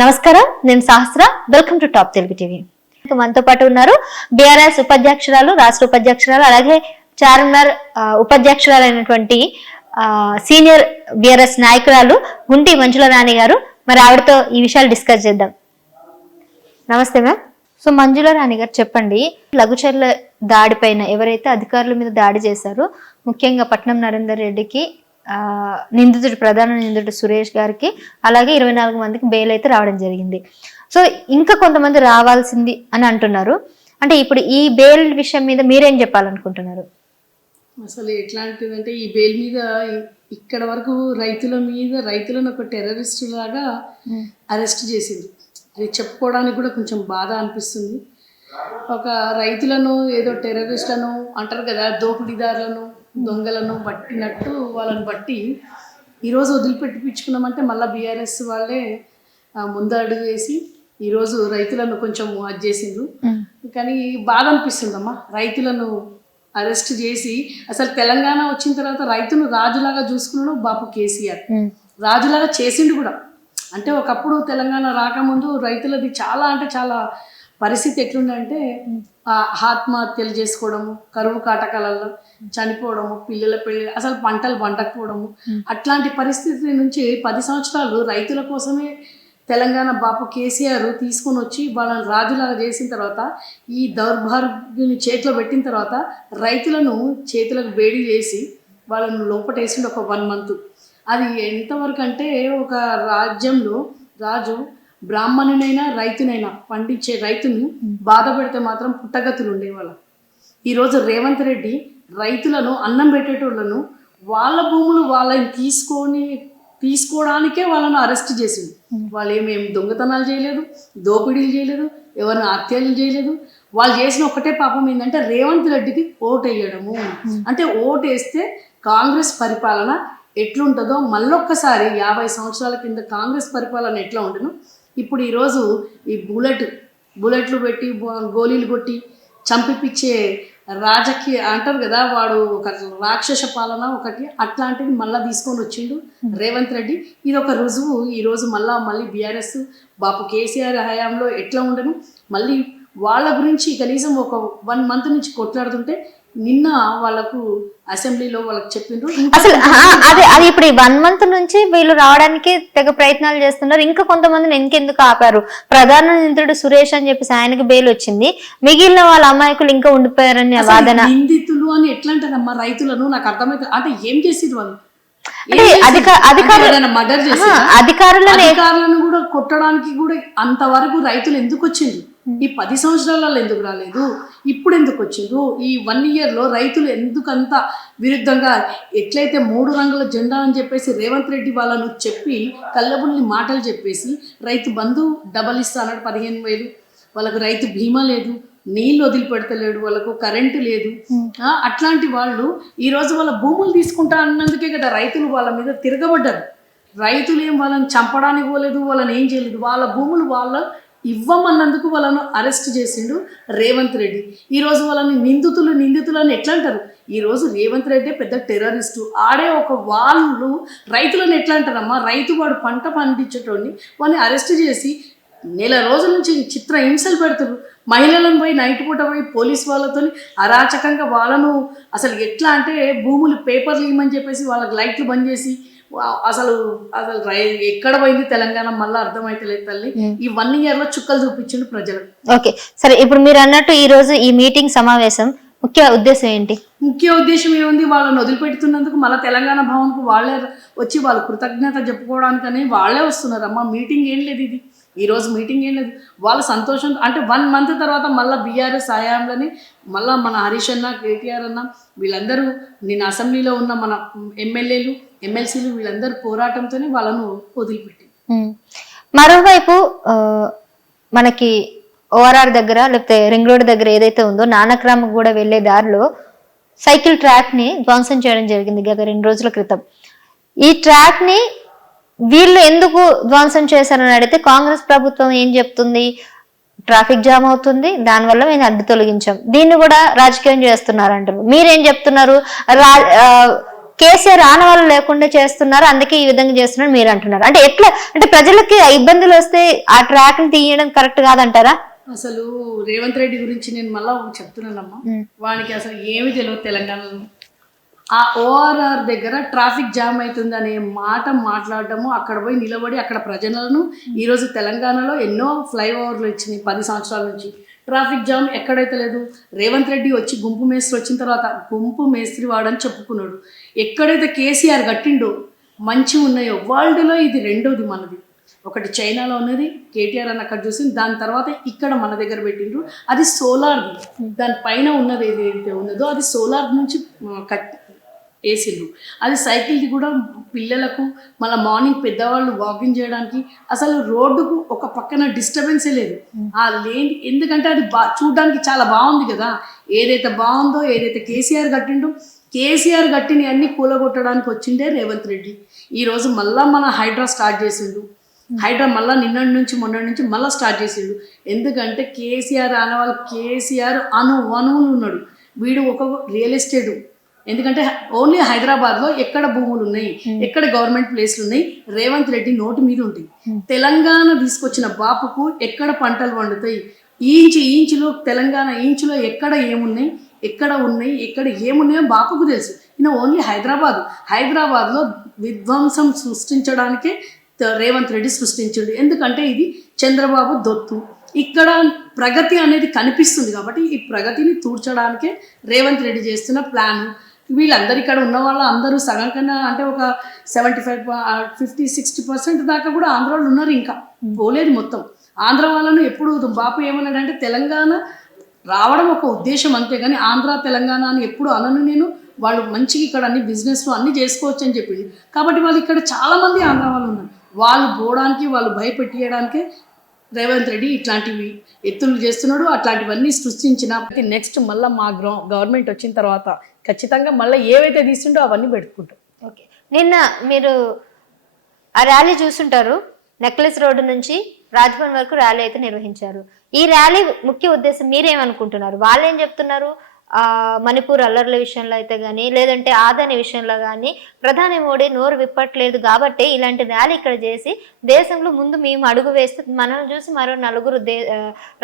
నమస్కారం, నేను Sahasra. Welcome to top Telugu TV. మనతో పాటు ఉన్నారు బీఆర్ఎస్ ఉపాధ్యక్షురాలు, రాష్ట్ర ఉపాధ్యక్షురాలు, అలాగే చార్మినార్ ఉపాధ్యక్షురాలైనటువంటి సీనియర్ బీఆర్ఎస్ నాయకురాలు గుంటి మంజుల రాణి గారు. మరి ఆవిడతో ఈ విషయాలు డిస్కస్ చేద్దాం. నమస్తే మ్యామ్. సో మంజుల రాణి గారు చెప్పండి, లఘుచర్ల దాడి పైన ఎవరైతే అధికారుల మీద దాడి చేశారో, ముఖ్యంగా పట్నం నరేందర్ రెడ్డికి, ప్రధాన నిందితుడు సురేష్ గారికి, అలాగే 24 మందికి బెయిల్ అయితే రావడం జరిగింది. సో ఇంకా కొంతమంది రావాల్సింది అని అంటున్నారు. అంటే ఇప్పుడు ఈ బెయిల్ విషయం మీద మీరేం చెప్పాలనుకుంటున్నారు? అసలు ఎట్లాంటిదంటే ఈ బెయిల్ మీద ఇక్కడ వరకు రైతులను ఒక టెర్రరిస్ట్ లాగా అరెస్ట్ చేసింది. అది చెప్పుకోవడానికి కూడా కొంచెం బాధ అనిపిస్తుంది. ఒక రైతులను ఏదో టెర్రరిస్ట్లను అంటారు కదా, దోపిడీదారులను, దొంగలను పట్టినట్టు వాళ్ళని బట్టి ఈరోజు వదిలిపెట్టిపించుకున్నామంటే మళ్ళీ బీఆర్ఎస్ వాళ్ళే ముందడుగు వేసి ఈరోజు రైతులను కొంచెం అది చేసిండ్రు. కానీ బాధ అనిపిస్తుందమ్మా, రైతులను అరెస్ట్ చేసి అసలు తెలంగాణ వచ్చిన తర్వాత రైతును రాజులాగా చూసుకున్నాడు బాపు కేసీఆర్. రాజులాగా చేసిండు కూడా. అంటే ఒకప్పుడు తెలంగాణ రాకముందు రైతులది చాలా అంటే చాలా పరిస్థితి ఎట్లుందంటే ఆత్మహత్యలు చేసుకోవడము, కరువు కాటకాలలో చనిపోవడము, పిల్లల పెళ్ళి, అసలు పంటలు పండకపోవడము, అట్లాంటి పరిస్థితి నుంచి 10 సంవత్సరాలు రైతుల కోసమే తెలంగాణ బాపు కేసీఆర్ తీసుకొని వచ్చి వాళ్ళని రాజులాగా చేసిన తర్వాత ఈ దౌర్భాగ్యుని చేతిలో పెట్టిన తర్వాత రైతులను చేతులకు వేడి చేసి వాళ్ళను లోపటేసిండు ఒక 1 month. అది ఎంతవరకు అంటే ఒక రాజ్యంలో రాజు బ్రాహ్మణునైనా రైతునైనా పండించే రైతుని బాధ పెడితే మాత్రం పుట్టగతులు ఉండేవాళ్ళ. ఈరోజు రేవంత్ రెడ్డి రైతులను అన్నం పెట్టేటోళ్లను వాళ్ళ భూములు వాళ్ళని తీసుకోవడానికే వాళ్ళను అరెస్ట్ చేసిండు. వాళ్ళు ఏమేమి దొంగతనాలు చేయలేదు, దోపిడీలు చేయలేదు, ఎవరిని హత్యలు చేయలేదు. వాళ్ళు చేసిన ఒక్కటే పాపం ఏంటంటే రేవంత్ రెడ్డికి ఓటు వేయడము. అంటే ఓటు వేస్తే కాంగ్రెస్ పరిపాలన ఎట్లుంటుందో మళ్ళొక్కసారి 50 సంవత్సరాల కింద కాంగ్రెస్ పరిపాలన ఎట్లా ఉండను, ఇప్పుడు ఈరోజు ఈ బుల్లెట్లు పెట్టి గోళీలు కొట్టి చంపిపిచ్చే రాజకీయ అంటారు కదా, వాడు ఒక రాక్షస పాలన ఒకటి అట్లాంటిది మళ్ళీ తీసుకొని వచ్చిండు రేవంత్ రెడ్డి. ఇది ఒక రుజువు. ఈరోజు మళ్ళీ బీఆర్ఎస్ బాపు కేసీఆర్ హయాంలో ఎట్లా ఉండను, మళ్ళీ వాళ్ళ గురించి కనీసం ఒక 1 month నుంచి కొట్లాడుతుంటే నిన్న వాళ్ళకు అసెంబ్లీలో వాళ్ళకి చెప్పిండ్రు. అసలు అది ఇప్పుడు 1 month నుంచి వీళ్ళు రావడానికి తెగ ప్రయత్నాలు చేస్తున్నారు. ఇంకా కొంతమందిని ఇంకెందుకు ఆపారు? ప్రధాన నిందితుడు సురేష్ అని చెప్పేసి ఆయనకి బెయిల్ వచ్చింది, మిగిలిన వాళ్ళ అమాయకులు ఇంకా ఉండిపోయారని వాదన. నిందితులు అని ఎట్లా అంటారమ్మా రైతులను? నాకు అర్థమైతే అంటే ఏం చేసిరు వాళ్ళు? అధికారులను కూడా కొట్టడానికి కూడా అంతవరకు రైతులు ఎందుకు వచ్చిండ్రు? ఈ 10 సంవత్సరాలలో ఎందుకు రాలేదు? ఇప్పుడు ఎందుకు వచ్చిండ్రు? ఈ 1 yearలో రైతులు ఎందుకంత విరుద్ధంగా, ఎట్లయితే 3 రంగుల జెండా అని చెప్పేసి రేవంత్ రెడ్డి వాళ్ళను చెప్పి కల్లబుల్లి మాటలు చెప్పేసి రైతు బంధు డబల్ ఇస్తా అన్నాడు 15,000, వాళ్ళకు రైతు బీమా లేదు, నీళ్ళు వదిలిపెడతలేడు, వాళ్ళకు కరెంటు లేదు. అట్లాంటి వాళ్ళు ఈరోజు వాళ్ళ భూములు తీసుకుంటా అన్నందుకే కదా రైతులు వాళ్ళ మీద తిరగబడ్డారు. రైతులు ఏం వాళ్ళని చంపడానికి పోలేదు, వాళ్ళని ఏం చేయలేదు, వాళ్ళ భూములు వాళ్ళ ఇవ్వమన్నందుకు వాళ్ళను అరెస్ట్ చేసిండు రేవంత్ రెడ్డి. ఈరోజు వాళ్ళని నిందితులు అని ఎట్లా అంటారు? ఈరోజు రేవంత్ రెడ్డి పెద్ద టెర్రరిస్టు. ఆడే ఒక వాళ్ళు రైతులను ఎట్లా అంటారమ్మా? రైతు వాడు పంట పండించేటోడిని వాళ్ళని అరెస్ట్ చేసి నెల రోజుల నుంచి చిత్ర హింసలు పెడుతున్నారు. మహిళలను పోయి నైట్ పూట పోయి పోలీస్ వాళ్ళతో అరాచకంగా వాళ్ళను అసలు ఎట్లా అంటే భూములు పేపర్లు ఇవ్వమని చెప్పేసి వాళ్ళకి లైట్లు బంద్ చేసి అసలు ఎక్కడ పోయింది తెలంగాణ మళ్ళీ అర్థమైతే లేదు తల్లి. ఈ 1 yearలో చుక్కలు చూపించిండు ప్రజలకు. ఓకే సరే, ఇప్పుడు మీరు అన్నట్టు ఈ రోజు ఈ మీటింగ్ సమావేశం ముఖ్య ఉద్దేశం ఏంటి? ముఖ్య ఉద్దేశం ఏముంది? వాళ్ళని వదిలిపెడుతున్నందుకు మళ్ళీ తెలంగాణ భవన్కు వాళ్ళే వచ్చి వాళ్ళు కృతజ్ఞత చెప్పుకోవడానికని వాళ్ళే వస్తున్నారు అమ్మ. మీటింగ్ ఏం లేదు, ఇది ఈరోజు మీటింగ్ ఏం లేదు. వాళ్ళ సంతోషం అంటే 1 month తర్వాత మళ్ళీ బీఆర్ఎస్ హయాంలోని మళ్ళీ మన హరీష్ అన్న, కేటీఆర్ అన్న వీళ్ళందరూ నిన్న అసెంబ్లీలో ఉన్న మన ఎమ్మెల్యేలు, ఎమ్మెల్సీలు వీళ్ళందరూ పోరాటంతోనే వాళ్ళను వదిలిపెట్టి. మరోవైపు మనకి ఓఆర్ఆర్ దగ్గర లేకపోతే రింగ్ రోడ్ దగ్గర ఏదైతే ఉందో నానక్రామ్ కూడా వెళ్లే దారిలో సైకిల్ ట్రాక్ ని ధ్వంసం చేయడం జరిగింది గత 2 రోజుల క్రితం. ఈ ట్రాక్ ని వీళ్ళు ఎందుకు ధ్వంసం చేశారని అడిగితే కాంగ్రెస్ ప్రభుత్వం ఏం చెప్తుంది? ట్రాఫిక్ జామ్ అవుతుంది, దానివల్ల మేము అడ్డు తొలగించాం, దీన్ని కూడా రాజకీయం చేస్తున్నారు అంటారు. మీరేం చెప్తున్నారు? కేసీఆర్ ఆనవాళ్ళు లేకుండా చేస్తున్నారు, అందుకే ఈ విధంగా చేస్తున్నారు మీరు అంటున్నారు. అంటే ఎట్లా, అంటే ప్రజలకి ఇబ్బందులు వస్తే ఆ ట్రాక్ ని తీయడం కరెక్ట్ కాదంటారా? అసలు రేవంత్ రెడ్డి గురించి నేను మళ్ళా చెప్తున్నానమ్మా, వానికి అసలు ఏమి తెలియదు తెలంగాణలో. ఆ ఓఆర్ఆర్ దగ్గర ట్రాఫిక్ జామ్ అవుతుంది అనే మాట మాట్లాడటము, అక్కడ పోయి నిలబడి అక్కడ ప్రజలను, ఈరోజు తెలంగాణలో ఎన్నో ఫ్లైఓవర్లు ఇచ్చినాయి 10 సంవత్సరాల నుంచి. ట్రాఫిక్ జామ్ ఎక్కడైతే లేదు. రేవంత్ రెడ్డి వచ్చి గుంపు మేస్త్రి వచ్చిన తర్వాత గుంపు మేస్త్రి వాడని చెప్పుకున్నాడు. ఎక్కడైతే కేసీఆర్ కట్టిండో మంచి ఉన్నాయో వరల్డ్లో ఇది రెండోది మనది. ఒకటి చైనాలో ఉన్నది, కేటీఆర్ అని అక్కడ చూసి, దాని తర్వాత ఇక్కడ మన దగ్గర పెట్టిండ్రు. అది సోలార్ది. దాని పైన ఉన్నది ఏదైతే ఉన్నదో అది సోలార్ నుంచి వేసిండ్రు. అది సైకిల్ది కూడా పిల్లలకు, మళ్ళీ మార్నింగ్ పెద్దవాళ్ళు వాకింగ్ చేయడానికి. అసలు రోడ్డుకు ఒక పక్కన డిస్టర్బెన్సే లేదు ఆ లేన్, ఎందుకంటే అది చూడడానికి చాలా బాగుంది కదా. ఏదైతే బాగుందో, ఏదైతే కేసీఆర్ కట్టిండో, కేసీఆర్ కట్టిన అన్ని కూలగొట్టడానికి వచ్చిండే రేవంత్ రెడ్డి. ఈరోజు మళ్ళీ మన హైడ్రా స్టార్ట్ చేసిండు. హైడ్రా మళ్ళీ నిన్నటి నుంచి మొన్నటి నుంచి మళ్ళీ స్టార్ట్ చేసిండు. ఎందుకంటే కేసీఆర్ అనేవాళ్ళు, కేసీఆర్ అణువులు ఉన్నాడు. వీడు ఒక రియల్ ఎస్టేట్. ఎందుకంటే ఓన్లీ హైదరాబాద్లో ఎక్కడ భూములు ఉన్నాయి, ఎక్కడ గవర్నమెంట్ ప్లేస్లు ఉన్నాయి, రేవంత్ రెడ్డి నోటు మీద ఉంటాయి. తెలంగాణ తీసుకొచ్చిన బాపుకు ఎక్కడ పంటలు పండుతాయి, ఇంచులో తెలంగాణ ఇంచులో ఎక్కడ ఏమున్నాయి, ఎక్కడ ఏమున్నాయో బాపుకు తెలుసు. ఈయన ఓన్లీ హైదరాబాద్లో విధ్వంసం సృష్టించడానికే రేవంత్ రెడ్డి సృష్టించాడు. ఎందుకంటే ఇది చంద్రబాబు దొత్తు. ఇక్కడ ప్రగతి అనేది కనిపిస్తుంది కాబట్టి ఈ ప్రగతిని తూర్చడానికే రేవంత్ రెడ్డి చేస్తున్న ప్లాన్. వీళ్ళందరూ ఇక్కడ ఉన్న వాళ్ళు అందరూ సగం కన్నా, అంటే ఒక 75-50-60% దాకా కూడా ఆంధ్ర వాళ్ళు ఉన్నారు. ఇంకా పోలేదు మొత్తం. ఆంధ్ర వాళ్ళను ఎప్పుడు బాపు ఏమన్నాడంటే తెలంగాణ రావడం ఒక ఉద్దేశం అంతే, కానీ ఆంధ్ర తెలంగాణ అని ఎప్పుడు అనను నేను. వాళ్ళు మంచిగా ఇక్కడ అన్ని బిజినెస్లు అన్నీ చేసుకోవచ్చు అని చెప్పింది. కాబట్టి వాళ్ళు ఇక్కడ చాలామంది ఆంధ్ర వాళ్ళు ఉన్నారు. వాళ్ళు పోవడానికి, వాళ్ళు భయపెట్టియడానికే రేవంత్ రెడ్డి ఇట్లాంటివి ఎత్తులు చేస్తున్నాడు. అట్లాంటివన్నీ సృష్టించిన నెక్స్ట్ మళ్ళీ మా గవర్నమెంట్ వచ్చిన తర్వాత ఖచ్చితంగా మళ్ళీ ఏవైతే తీసుండో అవన్నీ పెట్టుకుంటాం. ఓకే, నిన్న మీరు ఆ ర్యాలీ చూసుంటారు. నెక్లెస్ రోడ్డు నుంచి రాజ్భవన్ వరకు ర్యాలీ అయితే నిర్వహించారు. ఈ ర్యాలీ ముఖ్య ఉద్దేశం మీరేమనుకుంటున్నారు? వాళ్ళు ఏం చెప్తున్నారు? మణిపూర్ అల్లర్ల విషయంలో అయితే కానీ, లేదంటే ఆదాని విషయంలో కానీ ప్రధాని మోడీ నోరు విప్పట్లేదు కాబట్టి ఇలాంటి ర్యాలీ ఇక్కడ చేసి దేశంలో ముందు మేము అడుగు వేస్తే మనం చూసి మరో 4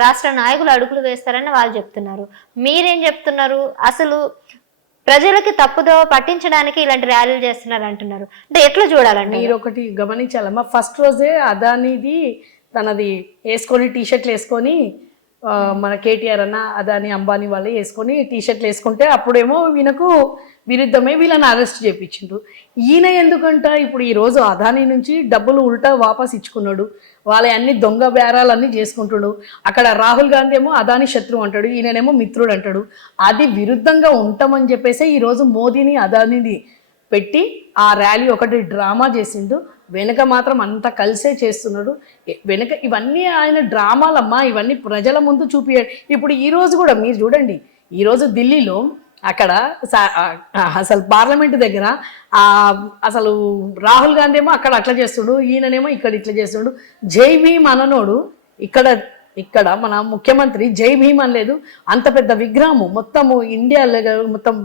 రాష్ట్ర నాయకులు అడుగులు వేస్తారని వాళ్ళు చెప్తున్నారు. మీరేం చెప్తున్నారు? అసలు ప్రజలకి తప్పుదోవ పట్టించడానికి ఇలాంటి ర్యాలీలు చేస్తున్నారు అంటున్నారు. అంటే ఎట్లా చూడాలండి? మీరు ఒకటి గమనించాలమ్మా, ఫస్ట్ రోజే అదానిది తనది వేసుకొని టీషర్ట్లు వేసుకొని, మన కేటీఆర్ అన్న అదాని అంబానీ వాళ్ళు వేసుకొని టీషర్ట్లు వేసుకుంటే అప్పుడేమో ఈయనకు విరుద్ధమే వీళ్ళని అరెస్ట్ చేయించిండ్రు. ఈయన ఎందుకంట ఇప్పుడు ఈరోజు అదాని నుంచి డబ్బులు ఉల్టా వాపస్ ఇచ్చుకున్నాడు. వాళ్ళ అన్ని దొంగ బేరాలన్నీ చేసుకుంటాడు. అక్కడ రాహుల్ గాంధీ ఏమో అదాని శత్రువు అంటాడు, ఈయననేమో మిత్రుడు అంటాడు. అది విరుద్ధంగా ఉంటామని చెప్పేసి ఈరోజు మోదీని అదానిని పెట్టి ఆ ర్యాలీ ఒకటి డ్రామా చేసిండు. వెనుక మాత్రం అంతా కలిసే చేస్తున్నాడు. వెనుక ఇవన్నీ ఆయన డ్రామాలమ్మా, ఇవన్నీ ప్రజల ముందు చూపియాడు. ఇప్పుడు ఈరోజు కూడా మీరు చూడండి, ఈరోజు ఢిల్లీలో అక్కడ అసలు పార్లమెంట్ దగ్గర అసలు రాహుల్ గాంధీ ఏమో అక్కడ అట్లా చేస్తుడు, ఈయననేమో ఇక్కడ ఇట్లా చేస్తుడు. జై భీమ్ అననోడు ఇక్కడ మన ముఖ్యమంత్రి జై భీమ్ అనలేదు. అంత పెద్ద విగ్రహము మొత్తము ఇండియా మొత్తం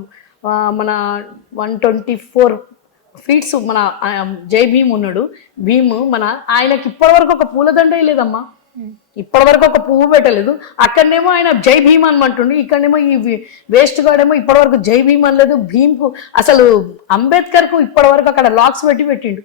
మన 124 ఫీట్స్ మన జై భీమ్ ఉన్నాడు. భీమ్ ఆయనకి ఇప్పటివరకు ఒక పూలదండ లేదమ్మా, ఇప్పటివరకు ఒక పువ్వు పెట్టలేదు. అక్కడనేమో ఆయన జై భీమ్ అనమంటుండు, ఇక్కడనేమో ఈ వేస్ట్ గాడేమో ఇప్పటివరకు జై భీమ్ అనలేదు. భీమ్కు అసలు అంబేద్కర్కు ఇప్పటివరకు అక్కడ లాక్స్ పెట్టిండు.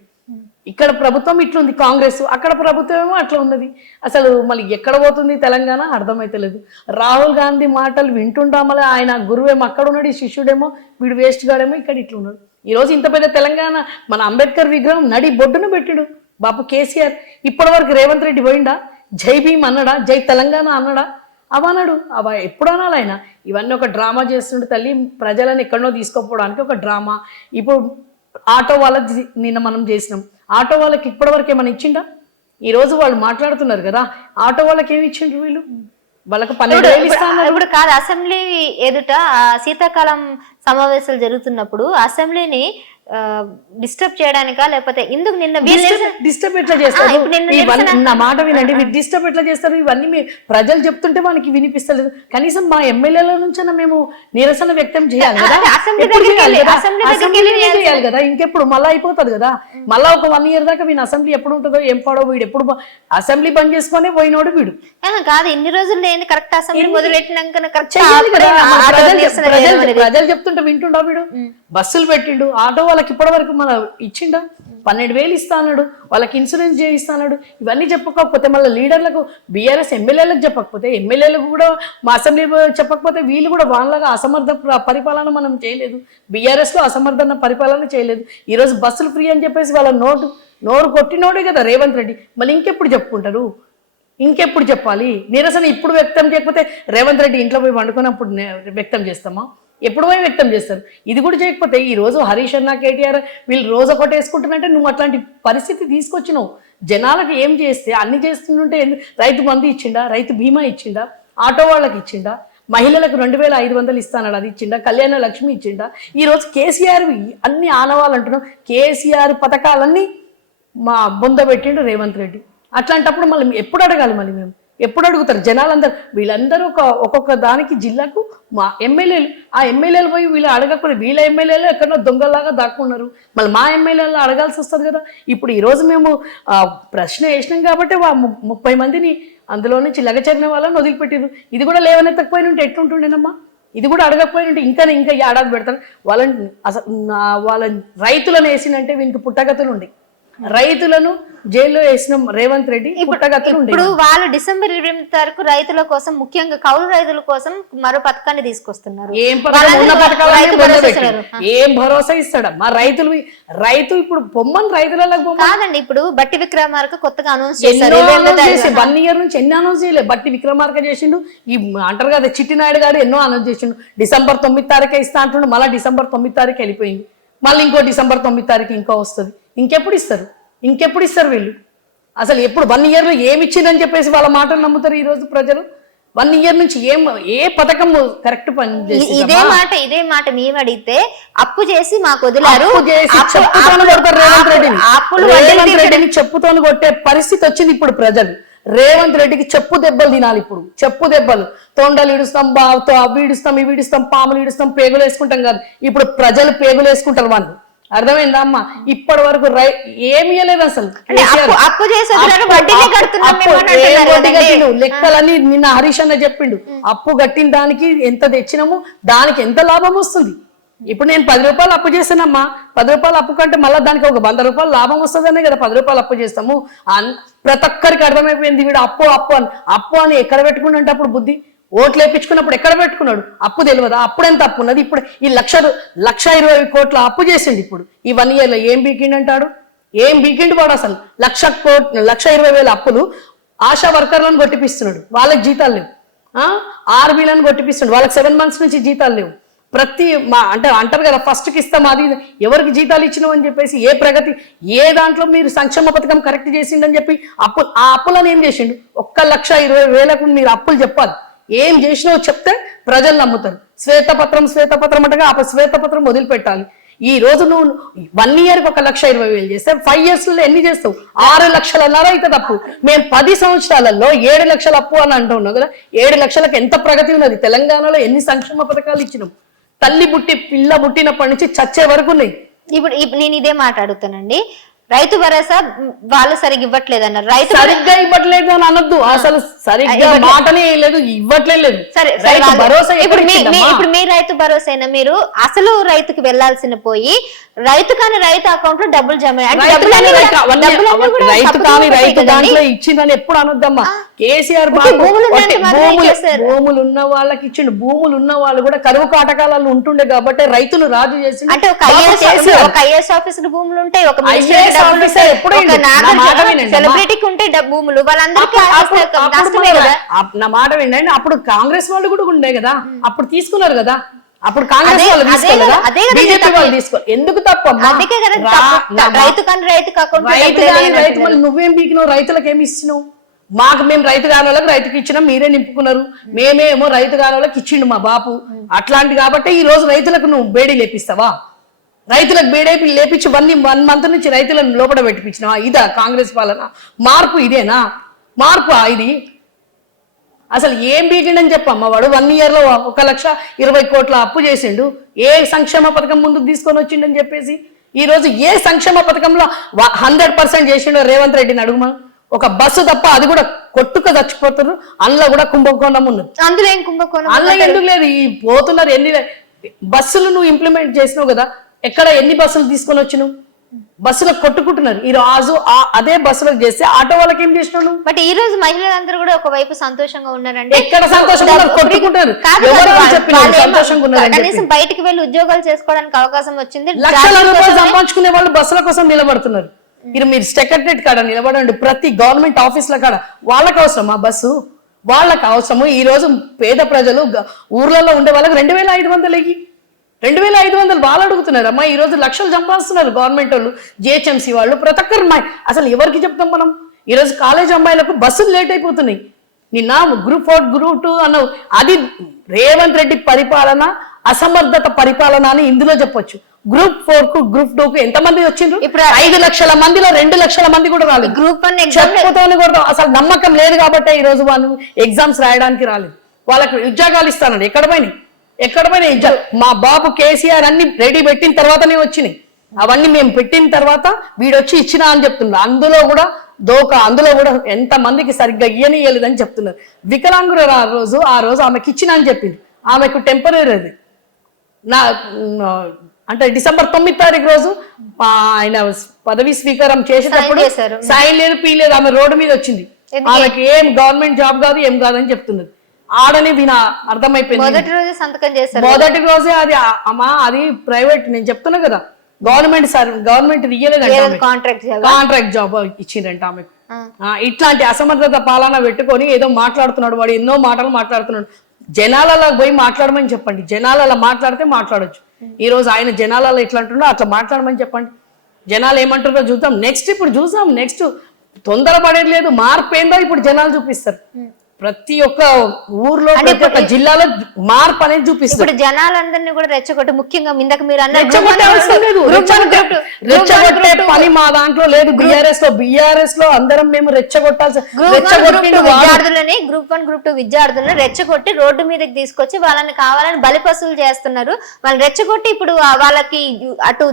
ఇక్కడ ప్రభుత్వం ఇట్లుంది కాంగ్రెస్, అక్కడ ప్రభుత్వం ఏమో అట్లా ఉన్నది. అసలు మళ్ళీ ఎక్కడ పోతుంది తెలంగాణ అర్థమైతలేదు. రాహుల్ గాంధీ మాటలు వింటుంటామలే, ఆయన గురువేమో అక్కడ ఉన్నాడు, శిష్యుడేమో వీడు వేస్ట్ గాడేమో ఇక్కడ ఇట్లున్నాడు. ఈరోజు ఇంత పెద్ద తెలంగాణ మన అంబేద్కర్ విగ్రహం నడి బొడ్డును పెట్టిడు బాపు కేసీఆర్. ఇప్పటివరకు రేవంత్ రెడ్డి పోయిండా? జై భీమ్ అన్నాడా? జై తెలంగాణ అన్నాడా? అవన్నాడు. ఎప్పుడు అనాలి ఆయన? ఇవన్నీ ఒక డ్రామా చేస్తుండే తల్లి, ప్రజలను ఎక్కడనో తీసుకోపోవడానికి ఒక డ్రామా. ఇప్పుడు ఆటో వాళ్ళకి నిన్న మనం చేసినాం, ఆటో వాళ్ళకి ఇప్పటివరకు ఏమైనా ఇచ్చిండా? ఈరోజు వాళ్ళు మాట్లాడుతున్నారు కదా, ఆటో వాళ్ళకి ఏమి ఇచ్చిండ్రు వీళ్ళు? వాళ్ళకి 12,000 ఇస్తాను. ఇప్పుడు కాదు, అసెంబ్లీ ఎదుట శీతాకాలం సమావేశాలు జరుగుతున్నప్పుడు అసెంబ్లీని డిస్టర్బ్ చేయడానికా లేకపోతే ఇందుకు నిన్న డిస్టర్బ్ ఎట్లా చేస్తారు? నా మాట వినండి, డిస్టర్బ్ ఎట్లా చేస్తారు? ఇవన్నీ ప్రజలు చెప్తుంటే మనకి వినిపిస్తలేదు. కనీసం మా ఎమ్మెల్యేల నుంచైనా మేము నిరసన వ్యక్తం చేయాలి కదా, చేయాలి కదా. ఇంకెప్పుడు మళ్ళీ అయిపోతుంది కదా, మళ్ళా ఒక 1 year దాకా వీని అసెంబ్లీ ఎప్పుడు ఉంటుందో ఏం పాడో. వీడు ఎప్పుడు అసెంబ్లీ బంద్ చేసుకునే పోయినోడు వీడు. కాదు, ఇన్ని రోజులు నేను కరెక్ట్ అసెంబ్లీ మొదలెట్టినాక ప్రజలు చెప్తుంటే వింటుండా వీడు? బస్సులు పెట్టిండు, ఆటో వాళ్ళకి ఇప్పటి వరకు మన ఇచ్చిండా? 12,000 ఇస్తా అన్నాడు, వాళ్ళకి ఇన్సూరెన్స్ చేయిస్తాడు. ఇవన్నీ చెప్పకపోతే మళ్ళీ లీడర్లకు బీఆర్ఎస్ ఎమ్మెల్యేలకు చెప్పకపోతే, ఎమ్మెల్యేలకు కూడా మా అసెంబ్లీ చెప్పకపోతే వీళ్ళు కూడా వాళ్ళగా అసమర్థ పరిపాలన మనం చేయలేదు, బీఆర్ఎస్ లో అసమర్థన పరిపాలన చేయలేదు. ఈరోజు బస్సులు ఫ్రీ అని చెప్పేసి వాళ్ళ నోరు కొట్టినోడే కదా రేవంత్ రెడ్డి. మళ్ళీ ఇంకెప్పుడు చెప్పుకుంటారు? ఇంకెప్పుడు చెప్పాలి? నిరసన ఇప్పుడు వ్యక్తం చేయకపోతే రేవంత్ రెడ్డి ఇంట్లో పోయి వండుకున్నప్పుడు వ్యక్తం చేస్తామా? ఎప్పుడు పోయి వ్యక్తం చేస్తారు? ఇది కూడా చేయకపోతే ఈ రోజు హరీష్ అన్న, కేటీఆర్ వీళ్ళు రోజు ఒకటి వేసుకుంటున్నట్టే నువ్వు అట్లాంటి పరిస్థితి తీసుకొచ్చినావు. జనాలకు ఏం చేస్తే అన్ని చేస్తుంటే రైతు బంధు ఇచ్చిండా, రైతు బీమా ఇచ్చిండా, ఆటో వాళ్ళకి ఇచ్చిండా, మహిళలకు 2,500 ఇస్తానడు అది ఇచ్చిండా, కళ్యాణ లక్ష్మి ఇచ్చిండా? ఈరోజు కేసీఆర్ అన్ని ఆనవాళ్ళు అంటున్నాం, కేసీఆర్ పథకాలన్నీ మా బొంద పెట్టిండు రేవంత్ రెడ్డి. అట్లాంటప్పుడు మళ్ళీ ఎప్పుడు అడగాలి? మళ్ళీ మేము ఎప్పుడు అడుగుతారు? జనాలందరూ వీళ్ళందరూ ఒక్కొక్క దానికి జిల్లాకు మా ఎమ్మెల్యేలు, ఆ ఎమ్మెల్యేలు పోయి వీళ్ళు అడగకపోతే వీళ్ళ ఎమ్మెల్యేలు ఎక్కడో దొంగలాగా దాక్కున్నారు. మళ్ళీ మా ఎమ్మెల్యేలు అడగాల్సి వస్తుంది కదా. ఇప్పుడు ఈరోజు మేము ప్రశ్న వేసినాం కాబట్టి 30 మందిని అందులో నుంచి లగచరిన వాళ్ళని వదిలిపెట్టారు. ఇది కూడా లేవనెత్తకపోయిన ఉంటే ఎట్లుంటుండేనమ్మా? ఇది కూడా అడగకపోయినంటే ఇంకా ఏడాది పెడతారు వాళ్ళ రైతులను వేసినంటే వీనికి పుట్టగతులు ఉండే. రైతులను జైల్లో వేసిన రేవంత్ రెడ్డి పుట్టగతులు ఉండే. ఇప్పుడు వాళ్ళు December 20 తారీఖు రైతుల కోసం, ముఖ్యంగా కౌలు రైతుల కోసం మరో పథకాన్ని తీసుకొస్తున్నారు. ఏం భరోసా ఇస్తాడమ్మా? రైతు ఇప్పుడు పొమ్మని రైతులకు కాదండి. ఇప్పుడు బట్టి విక్రమార్క కొత్తగా అనౌన్స్ చేశారు. 1 year నుంచి ఎన్ని అనౌన్స్ చేయలేదు. బట్టి విక్రమార్క చేసిండు, ఈ అంటారు కదా చిట్టినాయుడు గారు ఎన్నో అనౌన్స్ చేసిండు. December 9 తారీఖే ఇస్తా అంటుండు, మళ్ళీ December 9 తారీఖు వెళ్ళిపోయింది. మళ్ళీ ఇంకో December 9 తారీఖు ఇంకో వస్తుంది. ఇంకెప్పుడు ఇస్తారు వీళ్ళు? అసలు ఎప్పుడు 1 year లో ఏమి ఇచ్చిందని చెప్పేసి వాళ్ళ మాటలు నమ్ముతారు ఈ రోజు ప్రజలు? 1 year నుంచి ఏ పథకం కరెక్ట్ పని చేసి? ఇదే మాట మేము అడిగితే అప్పు చేసి మాకు వదిలారు, రేవంత్ రెడ్డిని చెప్పుతోని కొట్టే పరిస్థితి వచ్చింది ఇప్పుడు ప్రజలు. రేవంత్ రెడ్డికి చెప్పు దెబ్బలు తినాలి ఇప్పుడు. చెప్పు దెబ్బలు, తొండలు ఇడుస్తాం, బావుతో అవి ఇడుస్తాం, ఇవి ఇడుస్తాం, పాములు ఇడుస్తాం, పేగులు వేసుకుంటాం కాదు, ఇప్పుడు ప్రజలు పేగులు వేసుకుంటారు వాళ్ళు. అర్థమైందా అమ్మా? ఇప్పటి వరకు ఏమి ఇవ్వలేదు అసలు. లెక్కలన్నీ నిన్న హరీష్ అన్న చెప్పిండు, అప్పు కట్టిన దానికి ఎంత తెచ్చినాము, దానికి ఎంత లాభం వస్తుంది. ఇప్పుడు నేను 10 రూపాయలు అప్పు చేస్తానమ్మా, 10 రూపాయలు అప్పు కంటే మళ్ళీ దానికి ఒక 100 రూపాయలు లాభం వస్తుందనే కదా 10 రూపాయలు అప్పు చేస్తాము. ప్రతి ఒక్కరికి అర్థమైపోయింది వీడు అప్పు అని ఎక్కడ పెట్టుకుంటే అప్పుడు బుద్ధి. ఓట్లు వేయించుకున్నప్పుడు ఎక్కడ పెట్టుకున్నాడు? అప్పు తెలియదా? అప్పుడు ఎంత అప్పు ఉన్నది? ఇప్పుడు ఈ 1,20 కోట్ల అప్పు చేసిండు. ఇప్పుడు ఈ 1 year లో ఏం బీకిండు అంటాడు? ఏం బీకిండు వాడు? అసలు 1,20,000 అప్పులు ఆశా వర్కర్లను కొట్టిపిస్తున్నాడు, వాళ్ళకి జీతాలు లేవు. ఆర్మీలను కొట్టిపిస్తున్నాడు, వాళ్ళకి 7 months నుంచి జీతాలు లేవు. అంటారు కదా ఫస్ట్కి ఇస్తాం, అది ఎవరికి జీతాలు ఇచ్చినావు అని చెప్పేసి ఏ ప్రగతి, ఏ దాంట్లో మీరు సంక్షేమ పథకం కరెక్ట్ చేసిండని చెప్పి ఆ అప్పులను ఏం చేసిండు? 1,20,000 మీరు అప్పులు చెప్పాలి. ఏం చేసినావో చెప్తే ప్రజలు నమ్ముతారు. శ్వేతపత్రం అంటగా ఆ శ్వేతపత్రం వదిలిపెట్టాలి. ఈ రోజు నువ్వు 1 yearకి 1,20,000 చేస్తే 5 years ఎన్ని చేస్తావు? 6 లక్షలన్నర అవుతుంది అప్పు. మేము 10 సంవత్సరాలలో 7 లక్షల అప్పు అని అంటున్నావు కదా. 7 లక్షలకు ఎంత ప్రగతి ఉన్నది? తెలంగాణలో ఎన్ని సంక్షేమ పథకాలు ఇచ్చినాం? తల్లి పిల్ల పుట్టినప్పటి నుంచి చచ్చే వరకు ఉన్నాయి. ఇప్పుడు నేను ఇదే మాట్లాడుతానండి. రైతు భరోసా వాళ్ళు సరిగ్గా ఇవ్వట్లేదు అన్నారు. సరిగ్గా ఇవ్వట్లేదు అని అనొద్దు, అసలు సరిగ్గా మాటనే లేదు, ఇవ్వట్లేదు. సరే, భరోసా ఇప్పుడు మీ రైతు భరోసా అయినా మీరు అసలు రైతుకి వెళ్లాల్సిన పోయి రైతు కాని రైతు అకౌంట్ లో డబ్బులు జమ రైతు దాంట్లో ఇచ్చిందని ఎప్పుడు అనొద్దమ్మా. కేసీఆర్ భూములు ఉన్న వాళ్ళకి ఇచ్చిండు. భూములు ఉన్న వాళ్ళు కూడా కరువు కాటకాలలో ఉంటుండే కాబట్టి రైతును రాజు చేసి, అంటే ఒక ఐఏఎస్ ఆఫీసర్ భూములు ఉంటాయి, ఒక సెలబ్రిటీకి ఉంటే భూములు, వాళ్ళందరికీ నా మాట వినండి. అప్పుడు కాంగ్రెస్ వాళ్ళు కూడా ఉండే కదా, అప్పుడు తీసుకున్నారు కదా. అప్పుడు కాంగ్రెస్ వాళ్ళు తీసుకోలేదా? బీజేపీ వాళ్ళు తీసుకోవాలి. ఎందుకు తప్పమ్మా? రైతు కాని రైతు రైతు నువ్వేం బీకినావు? రైతులకు ఏమి ఇచ్చినావు? మేము రైతు కాని వాళ్ళకి రైతుకి ఇచ్చినాం, మీరే నింపుకున్నారు, మేమేమో రైతు కాని వాళ్ళకి ఇచ్చిండు మా బాపు. అట్లాంటి కాబట్టి ఈ రోజు రైతులకు నువ్వు బేడీ లేపిస్తావా? రైతులకు బేడీ లేపించి 1 మంత్ నుంచి రైతులను లోపల పెట్టిపించినావా? ఇదా కాంగ్రెస్ పాలన? మార్పు ఇదేనా? మార్పు ఇది? అసలు ఏం బీగిండని చెప్పమ్మా వాడు. 1 year లో 1,20,00,000 కోట్ల అప్పు చేసిండు. ఏ సంక్షేమ పథకం ముందుకు తీసుకొని వచ్చిండని చెప్పేసి ఈ రోజు ఏ సంక్షేమ పథకంలో 100% చేసిండో రేవంత్ రెడ్డిని అడుగుమా. ఒక బస్సు తప్ప అది కూడా కొట్టుక చచ్చిపోతున్నారు. అందులో కూడా కుంభకోణం ఉన్నది. అందులో ఏం కుంభకోణం? అందులో ఎందుకు లేదు? ఈ పోతున్నారు ఎన్ని బస్సులు నువ్వు ఇంప్లిమెంట్ చేసినావు కదా, ఎక్కడ ఎన్ని బస్సులు తీసుకొని వచ్చినావు? బస్సులకు కొట్టుకుంటున్నారు. ఈ రోజు అదే బస్సులకు చేస్తే ఆటో వాళ్ళకి ఏం చేసినావు? బట్ ఈ రోజు మహిళలందరూ కూడా ఒకవైపు సంతోషంగా ఉన్నారండి. ఎక్కడ సంతోషంగా ఉన్నారు? కొట్టుకుంటున్నారు. కనీసం బయటికి వెళ్ళి ఉద్యోగాలు చేసుకోవడానికి అవకాశం వచ్చింది. లక్షల రూపాయలు సంపాదించుకునే వాళ్ళు బస్సుల కోసం నిలబడుతున్నారు. మీరు సెక్రటరేట్ కాడ నిలబడండి, ప్రతి గవర్నమెంట్ ఆఫీసుల కాడ. వాళ్ళకి అవసరమా బస్సు? వాళ్ళకి అవసరము. ఈ రోజు పేద ప్రజలు ఊర్లలో ఉండే వాళ్ళకి 2,500 2,500 వాళ్ళు అడుగుతున్నారు అమ్మా. ఈ రోజు లక్షలు సంపాదిస్తున్నారు గవర్నమెంట్ వాళ్ళు, జిహెచ్ఎంసీ వాళ్ళు, ప్రతి ఒక్కరు. అసలు ఎవరికి చెప్తాం మనం? ఈ రోజు కాలేజ్ అమ్మాయిలకు బస్సులు లేట్ అయిపోతున్నాయి. నిన్న Group 4 Group 2 అన్నావు. అది రేవంత్ రెడ్డి పరిపాలన, అసమర్థత పరిపాలన అని ఇందులో చెప్పొచ్చు. Group 4 కు Group 2 కు ఎంతమంది వచ్చిండ్రు? ఇప్పుడు 5 లక్షల మందిలో 2 లక్షల మంది కూడా రాలేదు. Group 1 చెప్పుతోని కూడా అసలు నమ్మకం లేదు కాబట్టి ఈ రోజు వాళ్ళు ఎగ్జామ్స్ రాయడానికి రాలేదు. వాళ్ళకి ఉద్యోగాలు ఇస్తానండి. ఎక్కడ పోయినాయి? మా బాబు కేసీఆర్ అన్ని రెడీ పెట్టిన తర్వాతనే వచ్చినాయి. అవన్నీ మేము పెట్టిన తర్వాత వీడొచ్చి ఇచ్చినా అని చెప్తున్నారు. అందులో కూడా ఎంత మందికి సరిగ్గా ఇయ్యనియలేదని చెప్తున్నారు. వికలాంగులు ఆ రోజు ఆమెకి ఇచ్చినా అని చెప్పింది. ఆమెకు టెంపరీ అది అంటే December 9 రోజు ఆయన పదవి స్వీకారం చేసేటప్పుడు సైన్ లేదు, పీ లేదు. ఆమె రోడ్డు మీద వచ్చింది. ఆమెకి ఏం గవర్నమెంట్ జాబ్ కాదు, ఏం కాదని చెప్తున్నది. ఆడని వినా అర్థమైపోయింది. మొదటి రోజే సంతకం చేశారు. మొదటి రోజే అది అమ్మా, అది ప్రైవేట్. నేను చెప్తున్నా కదా, గవర్నమెంట్ ఇయ్యలేదంట, కాంట్రాక్ట్ జాబ్ ఇచ్చిందంట ఆమెకు. ఇట్లాంటి అసమర్థత పాలన పెట్టుకొని ఏదో మాట్లాడుతున్నాడు వాడు. ఎన్నో మాటలు మాట్లాడుతున్నాడు. జనాలలో పోయి మాట్లాడమని చెప్పండి. జనాలలో మాట్లాడితే మాట్లాడొచ్చు. ఈ రోజు ఆయన జనాలలో ఎట్లా అంటున్నా అట్లా మాట్లాడమని చెప్పండి. జనాలు ఏమంటారో చూద్దాం. నెక్స్ట్ తొందరపడేది లేదు. మార్పు ఏందో ఇప్పుడు జనాలు చూపిస్తారు. ప్రతి ఒక్క ఊర్లో, ప్రతి ఒక్క జిల్లాలో మార్పు అనేది చూపిస్తారు. ఇప్పుడు జనాలందరినీ కూడా రెచ్చగొట్టి, ముఖ్యంగా ఇందాక మీరు రెచ్చగొట్టే పని మా దాంట్లో లేదు. బిఆర్ఎస్ లో అందరం మేము రెచ్చగొట్టాల్సి, విద్యార్థులని Group 1 Group 2 విద్యార్థులను రెచ్చగొట్టి రోడ్డు మీదకి తీసుకొచ్చి వాళ్ళని కావాలని బలిపశువులు చేస్తున్నారు. వాళ్ళని రెచ్చగొట్టి ఇప్పుడు వాళ్ళకి అటు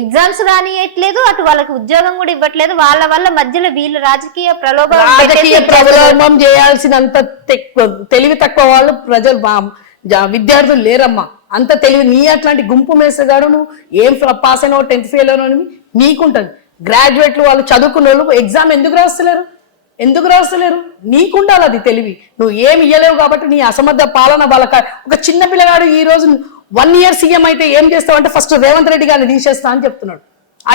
ఎగ్జామ్స్ రానియట్లేదు, అటు వాళ్ళకి ఉద్యోగం కూడా ఇవ్వట్లేదు. వాళ్ళ వల్ల మధ్యలో వీళ్ళు రాజకీయ ప్రలోభం చేయాల్సి అంత తెలివి తక్కువ వాళ్ళు ప్రజలు విద్యార్థులు లేరమ్మా. అంత తెలివి నీ అట్లాంటి గుంపు మేసగాడు నువ్వు ఏం పాస్ అయినా 10th ఫెయిల్ అయినా నీకుంటది. గ్రాడ్యుయేట్లు వాళ్ళు చదువుకున్న వాళ్ళు ఎగ్జామ్ ఎందుకు రాస్తలేరు? నీకుండాలి అది తెలివి. నువ్వు ఏమి ఇయ్యలేవు కాబట్టి నీ అసమర్థ పాలన వాళ్ళ. ఒక చిన్న పిల్లగాడు ఈ రోజు 1 year సీఎం అయితే ఏం చేస్తావు అంటే ఫస్ట్ రేవంత్ రెడ్డి గారిని తీసేస్తా అని చెప్తున్నాడు.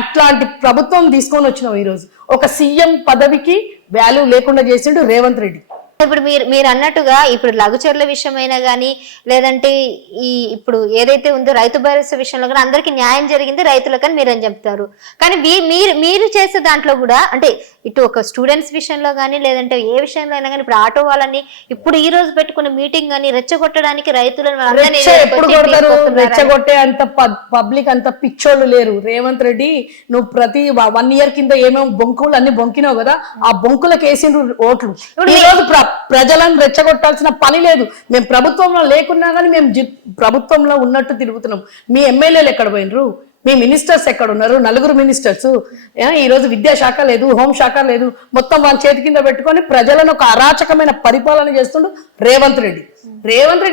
అట్లాంటి ప్రభుత్వం తీసుకొని వచ్చినావు. ఈ రోజు ఒక సీఎం పదవికి వాల్యూ లేకుండా చేసిండు రేవంత్ రెడ్డి. ఇప్పుడు మీరు అన్నట్టుగా ఇప్పుడు లఘుచర్ల విషయమైనా కానీ, లేదంటే ఇప్పుడు ఏదైతే ఉందో రైతు భరోసా విషయంలో కూడా అందరికీ న్యాయం జరిగింది రైతులకని మీరని చెప్తారు. కానీ మీరు చేసే దాంట్లో కూడా అంటే ఇటు ఒక స్టూడెంట్స్ విషయంలో కానీ, లేదంటే ఏ విషయంలో అయినా కానీ, ఇప్పుడు ఆటో వాళ్ళని ఇప్పుడు ఈ రోజు పెట్టుకున్న మీటింగ్ కానీ రెచ్చగొట్టడానికి రైతులను రెచ్చగొట్టే అంత పబ్లిక్ అంత పిచ్చోళ్ళు లేరు. రేవంత్ రెడ్డి నువ్వు ప్రతి 1 year కింద ఏమేమో బొంకులు అన్ని బొంకినావు కదా, ఆ బొంకులకు వేసిండ్రు ఓట్లు. ఈ రోజు ప్రజలను రెచ్చగొట్టాల్సిన పని లేదు. మేము ప్రభుత్వంలో లేకున్నా కానీ మేము ప్రభుత్వంలో ఉన్నట్టు తిరుగుతున్నాం. మీ ఎమ్మెల్యేలు ఎక్కడ పోయినరు? మీ మినిస్టర్స్ ఎక్కడ ఉన్నారు? 9 మినిస్టర్స్. ఈ రోజు విద్యాశాఖ లేదు, హోంశాఖ లేదు. మొత్తం వాళ్ళ చేతి కింద పెట్టుకొని ప్రజలను ఒక అరాచకమైన పరిపాలన చేస్తుండు రేవంత్ రెడ్డి.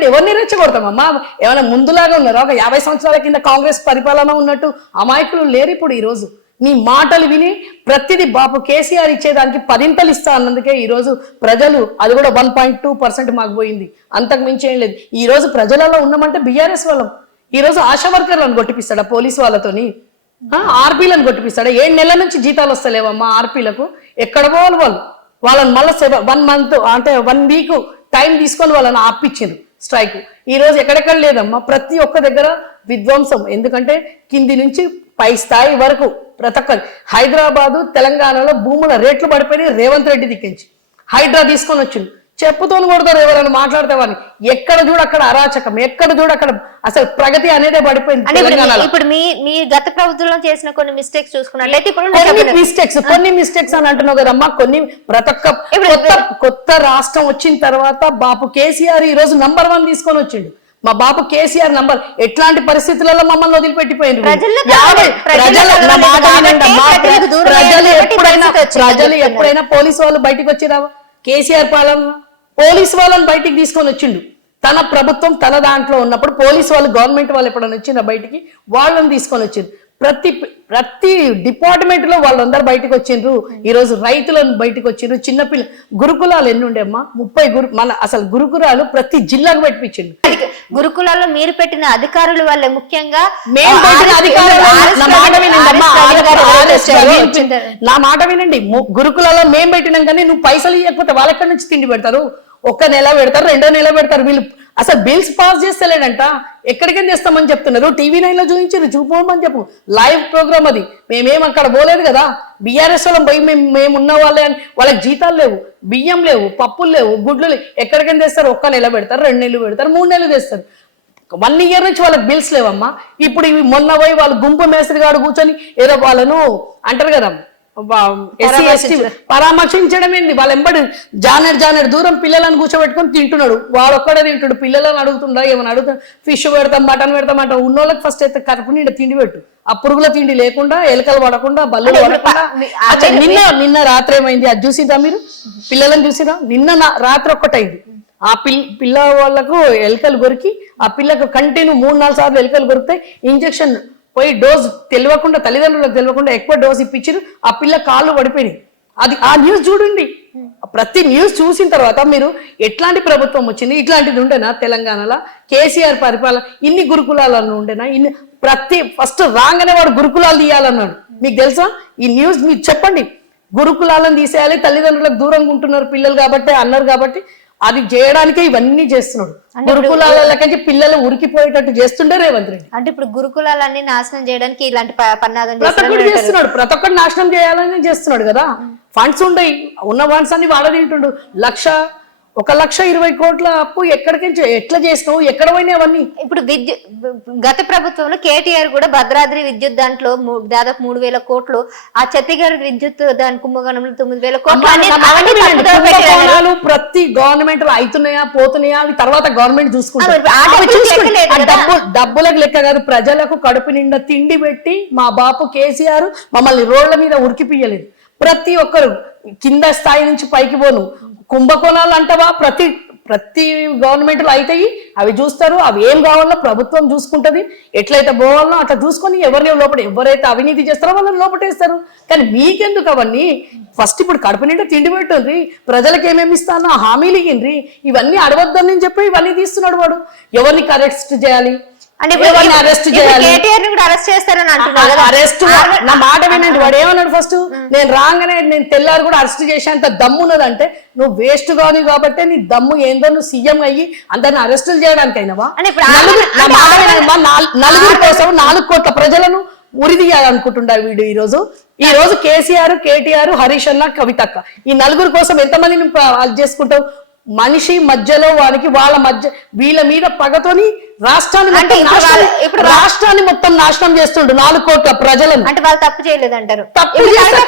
ఎవరిని రెచ్చగొడతామమ్మా? ఏమైనా ముందులాగా ఉన్నారా? ఒక 50 సంవత్సరాల కింద కాంగ్రెస్ పరిపాలన ఉన్నట్టు అమాయకులు లేరు ఇప్పుడు. ఈ రోజు నీ మాటలు విని ప్రతిదీ బాపు కేసీఆర్ ఇచ్చేదానికి 10 ఇస్తా అన్నందుకే ఈ రోజు ప్రజలు, అది కూడా 1.2% మాకు పోయింది. అంతకు మించి ఏం లేదు. ఈ రోజు ప్రజలలో ఉన్నామంటే బీఆర్ఎస్ వాళ్ళం. ఈ రోజు ఆశా వర్కర్లను కొట్టిపిస్తాడా పోలీసు వాళ్ళతోని? ఆర్పీలను కొట్టిపిస్తాడా? 7 నెలల నుంచి జీతాలు వస్తలేవమ్మా ఆర్పీలకు. ఎక్కడ పోవాలి వాళ్ళని మళ్ళీ 1 month అంటే 1 week టైం తీసుకొని వాళ్ళని ఆపిచ్చిండ్రు స్ట్రైక్. ఈ రోజు ఎక్కడెక్కడ లేదమ్మా. ప్రతి ఒక్క దగ్గర విధ్వంసం. ఎందుకంటే కింది నుంచి పై స్థాయి వరకు ప్రతి ఒక్కరు. హైదరాబాదు, తెలంగాణలో భూముల రేట్లు పడిపోయినాయి రేవంత్ రెడ్డి దిక్కించి. హైడ్రా తీసుకొని వచ్చిండు, చెప్పుతో కొడతారు ఎవరైనా మాట్లాడితే వాడిని. ఎక్కడ చూడు అక్కడ అరాచకం, ఎక్కడ చూడు అక్కడ అసలు ప్రగతి అనేది పడిపోయింది తెలంగాణలో. ఇప్పుడు మీ గత ప్రభుత్వంలో చేసిన కొన్ని మిస్టేక్స్ చూసుకున్నట్లయితే ఇప్పుడు కొన్ని మిస్టేక్స్ అని అంటున్నావు కదమ్మా. కొన్ని ప్రతి ఒక్క కొత్త రాష్ట్రం వచ్చిన తర్వాత బాపు కేసీఆర్ ఈ రోజు నంబర్ 1 తీసుకొని వచ్చిండు. మా బాపు కేసీఆర్ నంబర్ ఎట్లాంటి పరిస్థితులలో మమ్మల్ని వదిలిపెట్టిపోయింది. ప్రజలు ఎప్పుడైనా పోలీసు వాళ్ళు బయటికి వచ్చిరా? కేసీఆర్ పాలన పోలీసు వాళ్ళని బయటికి తీసుకొని వచ్చిండు. తన ప్రభుత్వం తన దాంట్లో ఉన్నప్పుడు పోలీసు వాళ్ళు గవర్నమెంట్ వాళ్ళు ఎప్పుడైనా వచ్చిండ్రా బయటికి? వాళ్ళని తీసుకొని వచ్చిండ్రు. ప్రతి డిపార్ట్మెంట్ లో వాళ్ళందరూ బయటకు వచ్చిండ్రు. ఈ రోజు రైతులను బయటకు వచ్చిండ్రు. చిన్నపిల్ల గురుకులాలు ఎన్ని ఉండేమ్మా? 30 మన అసలు గురుకులాలు ప్రతి జిల్లాకు పెట్టించిండు. గురుకులాల్లో మీరు పెట్టిన అధికారులు వల్ల ముఖ్యంగా నా మాట వినండి. గురుకులాల్లో మేము పెట్టినాం కానీ నువ్వు పైసలు ఇవ్వకపోతే వాళ్ళు ఎక్కడి నుంచి తిండి పెడతారు? 1 నెల పెడతారు, 2వ నెల పెడతారు. వీళ్ళు అసలు బిల్స్ పాస్ చేస్తలేడంట. ఎక్కడికైనా చేస్తామని చెప్తున్నారు. TV9 లో చూపించారు, చూపోమని చెప్పు. లైవ్ ప్రోగ్రామ్ అది. మేమేం అక్కడ పోలేదు కదా. BRS వాళ్ళం పోయి మేము ఉన్న వాళ్ళే అని. వాళ్ళకి జీతాలు లేవు, బియ్యం లేవు, పప్పులు లేవు, గుడ్లు లేవు. ఎక్కడికైనా తెస్తారు? 1 నెల పెడతారు, 2 నెలలు పెడతారు, 3 నెలలు తెస్తారు. 1 ఇయర్ నుంచి వాళ్ళకి బిల్స్ లేవమ్మా. ఇప్పుడు ఇవి మొన్న పోయి వాళ్ళు గుంపు మేస్త్రి గాడు కూర్చొని ఏదో వాళ్ళను అంటారు కదా పరామర్శించడం ఏంది? వాళ్ళ ఎంబడి జానెడు దూరం పిల్లలను కూర్చోబెట్టుకొని తింటున్నాడు. వాడు ఒక్కడే తింటాడు. పిల్లలను అడుగుతుండా ఏమన్నా అడుగుతాడు? ఫిష్ పెడతాం, మటన్ పెడతాం అంట. ఉన్నోళ్ళకి ఫస్ట్ అయితే కడుపు నిండా తిండి పెట్టు. ఆ పురుగుల తిండి లేకుండా, ఎలకలు పడకుండా, బల్లులు పడకుండా. నిన్న రాత్రి ఏమైంది అది చూసిరా మీరు? పిల్లలను చూసిరా? నిన్న రాత్రి ఒక్కటైంది. ఆ పిల్ల వాళ్ళకు ఎలకలు కొరికి, ఆ పిల్లకు కంటిన్యూ 3-4 సార్లు ఎలకలు కొరికితే ఇంజక్షన్ పోయి డోస్ తెలియకుండా, తల్లిదండ్రులకు తెలియకుండా ఎక్కువ డోస్ ఇప్పించారు. ఆ పిల్ల కాళ్ళు పడిపోయినాయి. అది ఆ న్యూస్ చూడండి. ప్రతి న్యూస్ చూసిన తర్వాత మీరు ఎట్లాంటి ప్రభుత్వం వచ్చింది, ఇట్లాంటిది ఉండేనా తెలంగాణలో? కేసీఆర్ పరిపాలన ఇన్ని గురుకులాలను ఉండేనా? ఫస్ట్ రాగానే వాడు గురుకులాలు తీయాలన్నాడు. మీకు తెలుసా ఈ న్యూస్? మీరు చెప్పండి. గురుకులాలను తీసేయాలి, తల్లిదండ్రులకు దూరంగా ఉంటున్నారు పిల్లలు కాబట్టి అన్నారు కాబట్టి అది చేయడానికే ఇవన్నీ చేస్తున్నాడు. గురుకులాలకి పిల్లలు ఉరికిపోయేటట్టు చేస్తుండే రేవంత్ రెడ్డి. అంటే ఇప్పుడు గురుకులాలన్నీ నాశనం చేయడానికి ఇలాంటి పన్నాగం చేస్తున్నాడు. ప్రతి ఒక్కటి నాశనం చేయాలని చేస్తున్నాడు కదా. ఫండ్స్ ఉండయి, ఉన్న ఫండ్స్ అన్ని వాడదింటుండు. 1,20,20 కోట్ల అప్పు ఎక్కడికి ఎట్లా చేసినావు? ఎక్కడ పోయినాయి అవన్నీ? ఇప్పుడు గత ప్రభుత్వంలో కేటీఆర్ కూడా భద్రాద్రి విద్యుత్ దాంట్లో దాదాపు 3,000 కోట్లు, ఆ ఛత్తీగఢ్ విద్యుత్ దాని కుంభకోణంలో 9,000 కోట్లు. ప్రతి గవర్నమెంట్ అవుతున్నాయా పోతున్నాయా అవి తర్వాత గవర్నమెంట్ చూసుకుంటారు. డబ్బులకు లెక్క కాదు. ప్రజలకు కడుపు నిండా తిండి పెట్టి మా బాపు కేసీఆర్ మమ్మల్ని రోడ్ల మీద ఉరికిపియలేదు. ప్రతి ఒక్కరు కింద స్థాయి నుంచి పైకి పోను. కుంభకోణాలు అంటవా? ప్రతి గవర్నమెంట్లు అవుతాయి, అవి చూస్తారు. అవి ఏం కావాలో ప్రభుత్వం చూసుకుంటది. ఎట్లయితే పోవాలో అట్లా చూసుకొని ఎవరైతే అవినీతి చేస్తారో వాళ్ళని లోపటేస్తారు. కానీ మీకెందుకు అవన్నీ? ఫస్ట్ ఇప్పుడు కడుపు నిండా తిండి పెట్టండి, ప్రజలకు ఏమేమి ఇస్తానో హామీలు ఇయ్యండి. ఇవన్నీ అడవద్దని చెప్పి ఇవన్నీ తీస్తున్నాడు వాడు. ఎవరిని అరెస్ట్ చేయాలి? అరెస్ట్ నా మాట వినండి. వాడు ఏమన్నాడు? ఫస్ట్ నేను రాగానే నేను తెల్లారు కూడా అరెస్ట్ చేసేంత దమ్ము ఉన్నదంటే నువ్వు వేస్ట్ కాదు కాబట్టి నీ దమ్ము ఏందో నువ్వు సీఎం అయ్యి అందరిని అరెస్టులు చేయడానికి అయినవా? నలుగురి కోసం 4 కోట్ల ప్రజలను ఉరిదీయాలనుకుంటున్నారు వీడు. ఈ రోజు కేసీఆర్, కేటీఆర్, హరీష్ అన్న, కవితక్క ఈ 4 కోసం ఎంతమందిని అది చేసుకుంటావు? మనిషి మధ్యలో వాళ్ళ మధ్య వీళ్ళ మీద పగతోని రాష్ట్రాన్ని మొత్తం నాశనం చేస్తుండు 4 కోట్ల ప్రజలను. అంటే వాళ్ళు తప్పు చేయలేదంటారు. తప్పు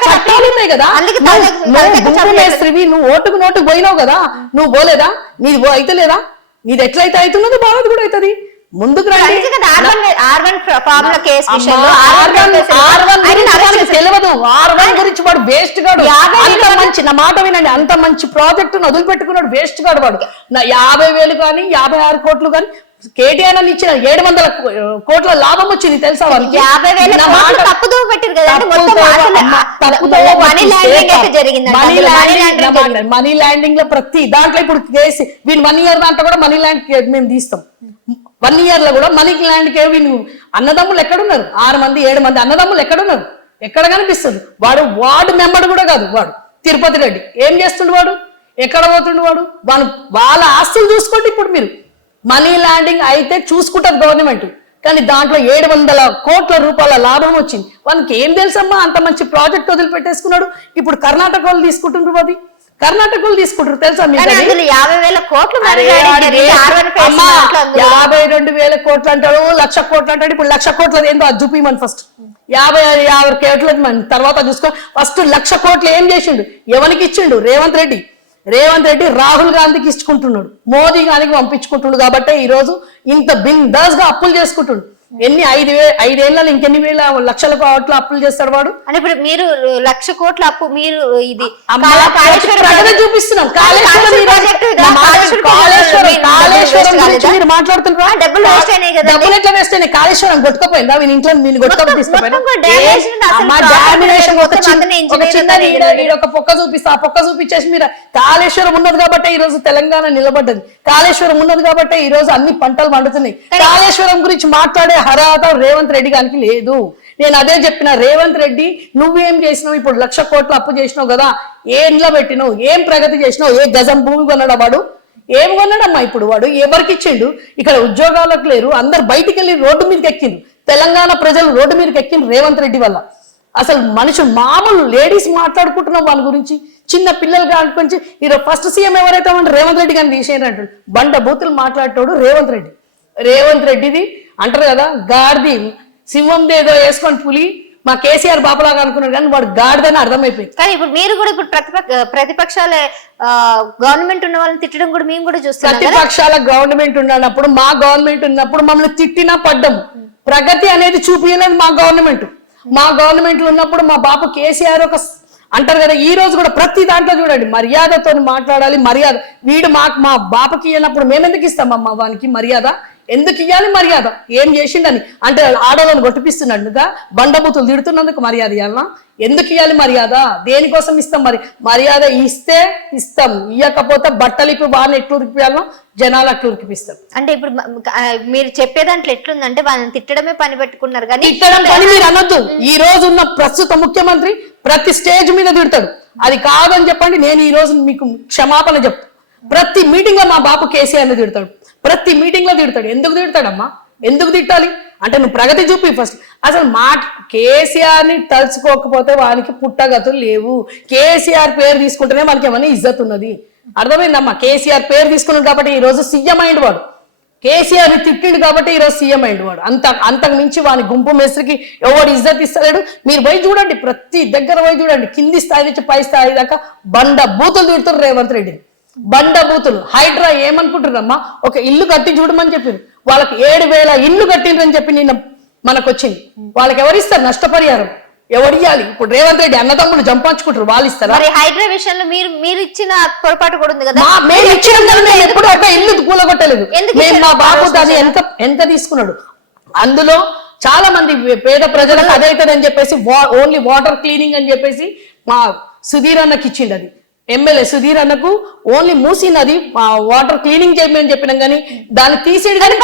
చట్టాలు ఉన్నాయి కదా. నువ్వు ఓటుకు నోటుకు పోయినావు కదా, నువ్వు పోలేదా? నీది అయితే లేదా? నీది ఎట్లయితే అవుతున్నదో భారత్ కూడా అవుతుంది. ముందుకు రండి. తెలియదు. R1 గురించి వాడు వేస్ట్ గాడు. అంత మంచి, నా మాట వినండి, అంత మంచి ప్రాజెక్టును వదిలిపెట్టుకున్నాడు వేస్ట్ గాడు వాడు. 50,000 కానీ 56 కోట్లు కానీ కేటీఆర్ అని ఇచ్చిన 700 కోట్ల లాభం వచ్చింది తెలుసా వాళ్ళకి? మనీ ల్యాండింగ్ లో ప్రతి దాంట్లో ఇప్పుడు కేసు వీళ్ళు 1 ఇయర్ దాంట్లో కూడా మనీ ల్యాండ్ మేము తీస్తాం. 1 ఇయర్ లో కూడా మనీ ల్యాండ్ కే వీళ్ళు అన్నదమ్ములు ఎక్కడున్నారు? 6 మంది 7 మంది అన్నదమ్ములు ఎక్కడున్నారు? ఎక్కడ కనిపిస్తుంది? వాడు మెంబర్ కూడా కాదు వాడు. తిరుపతి రెడ్డి ఏం చేస్తుండు వాడు? ఎక్కడ పోతుండు వాడు? వాళ్ళ ఆస్తులు చూసుకోండి. ఇప్పుడు మీరు మనీ ల్యాండింగ్ అయితే చూసుకుంటారు గవర్నమెంట్, కానీ దాంట్లో 700 కోట్ల రూపాయల లాభం వచ్చింది. వాళ్ళకి ఏం తెలుసమ్మా? అంత మంచి ప్రాజెక్ట్ వదిలిపెట్టేసుకున్నాడు. ఇప్పుడు కర్ణాటక వాళ్ళు తీసుకుంటున్నారు. అది కర్ణాటకలు తీసుకుంటారు తెలుసా మీకు కానీ అది? అందులో 50,000 కోట్లు మరి అరే గాడి అరే, R1 face అమ్మా, దాంట్లో అందులో. 52,000 కోట్లు అంటాడు, 1,00,000 కోట్లు అంటాడు. ఇప్పుడు 1,00,000 కోట్లు ఏందో అది చూపిమని ఫస్ట్. 50 కోట్లు మన తర్వాత చూసుకో. ఫస్ట్ 1,00,000 కోట్లు ఏం చేసిండు, ఎవరికి ఇచ్చిండు? రేవంత్ రెడ్డి రాహుల్ గాంధీకి ఇచ్చుకుంటున్నాడు, మోదీ గారికి పంపించుకుంటుండు. కాబట్టి ఈ రోజు ఇంత బిందాస్ గా అప్పులు చేసుకుంటుండు. ఎన్ని 5 ఏళ్ళలో ఇంకెన్ని లక్షల కోట్ల అప్పులు చేస్తాడు వాడు. అంటే ఇప్పుడు మీరు 1,00,000 కోట్ల అప్పు మీరు ఇది అమ్మా, కాళేశ్వరం ప్రగతి చూపిస్తున్నాం. కాళేశ్వరం గురించి మీరు మాట్లాడుతున్నారు. డబ్బులు వేస్ట్ అయినాయి కదా. డబ్బులు ఎట్లా వేస్ట్ అయినాయి? కాళేశ్వరం కొట్టుకపోయిందా? వీని ఇంట్లో నేను కొట్టుకొని తీసుకుపోయినా. మొత్తం damage ఉంది అసలు. అమ్మా, డామినేషన్ ఒక మొత్తం చిన్న అతనే engineering ఒక పొక్క చూపిస్తా. ఆ పొక్క చూపించేసి మీరు కాళేశ్వరం ఉన్నది కాబట్టి ఈ రోజు తెలంగాణ నిలబడ్డది. కాళేశ్వరం ఉన్నది కాబట్టి ఈ రోజు అన్ని పంటలు పండుతున్నాయి. కాళేశ్వరం గురించి మాట్లాడే అర్హత రేవంత్ రెడ్డి గారికి లేదు. నేను అదే చెప్పిన, రేవంత్ రెడ్డి నువ్వేం చేసినావు? ఇప్పుడు 1,00,000 కోట్ల అప్పు చేసినావు కదా, ఏ ఇంట్లో పెట్టినావు? ఏం ప్రగతి చేసినావు? ఏ గజం భూమి కొన్నాడా వాడు? ఏం కొన్నాడమ్మా ఇప్పుడు వాడు? ఎవరికి ఇచ్చిండు? ఇక్కడ ఉద్యోగాలకు లేరు, అందరు బయటికి వెళ్ళి రోడ్డు మీదకి ఎక్కిండు. తెలంగాణ ప్రజలు రోడ్డు మీదకి ఎక్కిండు రేవంత్ రెడ్డి వల్ల. అసలు మనుషులు మామూలు లేడీస్ మాట్లాడుకుంటున్నాం వాళ్ళ గురించి, చిన్న పిల్లలు కానుకొని. ఈరోజు ఫస్ట్ సీఎం ఎవరైతే అంటే రేవంత్ రెడ్డి గారిని తీసేయండి బండ బూతులు మాట్లాడతాడు రేవంత్ రెడ్డిది అంటారు కదా, గాడిది సింహం ఏదో వేసుకొని పులి మా కేసీఆర్ బాపలాగా అనుకున్నాడు, కానీ వాడు గాడిదని అర్థమైపోయింది. కానీ ఇప్పుడు మీరు కూడా ఇప్పుడు ప్రతిపక్షాల గవర్నమెంట్ ఉన్న వాళ్ళని తిట్టడం కూడా మేము కూడా చూస్తాం. ప్రతిపక్షాల గవర్నమెంట్ ఉన్నప్పుడు, మా గవర్నమెంట్ ఉన్నప్పుడు మమ్మల్ని తిట్టినా పడ్డము. ప్రగతి అనేది చూపించలేదు మా గవర్నమెంట్. మా గవర్నమెంట్ లో ఉన్నప్పుడు మా బాపు కేసీఆర్ ఒక అంటారు కదా, ఈ రోజు కూడా ప్రతి దాంట్లో చూడండి మర్యాదతో మాట్లాడాలి. మర్యాద వీడు మా బాపకి ఇవ్వనప్పుడు మేమెందుకు ఇస్తామమ్మా వానికి మర్యాద? ఎందుకు ఇవ్వాలి మర్యాద? ఏం చేసిండని అంటే ఆడవాళ్ళని కొట్టిపిస్తున్నట్టుగా బండబూతులు తిడుతున్నందుకు మర్యాద ఇవ్వాలన్నా? ఎందుకు ఇవ్వాలి మర్యాద? దేనికోసం ఇస్తాం? మర్యాద ఇస్తే ఇస్తాం, ఇవ్వకపోతే బట్టలిపి వాళ్ళని ఎట్లు ఉరికిపోయాలనో జనాలు అట్లు ఉరికిపిస్తాం. అంటే ఇప్పుడు మీరు చెప్పే దాంట్లో ఎట్లుందంటే వాళ్ళని తిట్టడమే పని పెట్టుకున్నారు. కానీ తిట్టడం పని మీరు అనొద్దు. ఈ రోజు ఉన్న ప్రస్తుత ముఖ్యమంత్రి ప్రతి స్టేజ్ మీద తిడతాడు. అది కాదని చెప్పండి, నేను ఈ రోజు మీకు క్షమాపణ చెప్తాను. ప్రతి మీటింగ్ లో మా బాపు కేసీఆర్ని తిడతాడు, ప్రతి మీటింగ్ లో తిడతాడు. ఎందుకు తిడతాడమ్మా? ఎందుకు తిట్టాలి అంటే నువ్వు ప్రగతి చూపి ఫస్ట్. అసలు కేసీఆర్ ని తలుచుకోకపోతే వానికి పుట్టగతులు లేవు. కేసీఆర్ పేరు తీసుకుంటేనే మనకి ఏమైనా ఇజ్జత్ ఉన్నది. అర్థమైందమ్మా? కేసీఆర్ పేరు తీసుకున్నాడు కాబట్టి ఈ రోజు సీఎం అయిండు వాడు. కేసీఆర్ ని తిట్టిండు కాబట్టి ఈ రోజు సీఎం అయిండు వాడు. అంతకు మించి వాని గుంపు మేస్త్రికి ఎవడు ఇజ్జత్ ఇస్తలేడు. మీరు పోయి చూడండి, ప్రతి దగ్గర పోయి చూడండి, కింది స్థాయి నుంచి పై స్థాయి దాకా బండ బూతులు తిడుతారు రేవంత్ రెడ్డి. బండ బూతులు. హైడ్రా ఏమనుకుంటున్నారమ్మా? ఒక ఇల్లు కట్టి చూడమని చెప్పింది. వాళ్ళకి 7,000 ఇల్లు కట్టిండ్రని చెప్పి నిన్న మనకు వచ్చింది. వాళ్ళకి ఎవరిస్తారు నష్టపరిహారం? ఎవరు ఇవ్వాలి? ఇప్పుడు రేవంత్ రెడ్డి అన్నదమ్ములు జంపాంచుకుంటారు, వాళ్ళు ఇస్తారా? హైడ్రా విషయంలో మీరు ఇచ్చిన పొరపాటు కూడా ఉంది కదా. మేము ఇచ్చినాం కదా, మేము ఎప్పుడు ఒక ఇల్లు కూలగొట్టలేదు. మేము మా బాబు దాన్ని ఎంత తీసుకున్నాడు. అందులో చాలా మంది పేద ప్రజలకు అదైతుందని చెప్పేసి ఓన్లీ వాటర్ క్లీనింగ్ అని చెప్పేసి మా సుధీర్ అన్నకి ఇచ్చిండు. అది ఎమ్మెల్యే సుధీర్ అన్నకు ఓన్లీ మూసీ నది వాటర్ క్లీనింగ్ చేయమని చెప్పినాం, కానీ దాన్ని తీసేడు. కానీ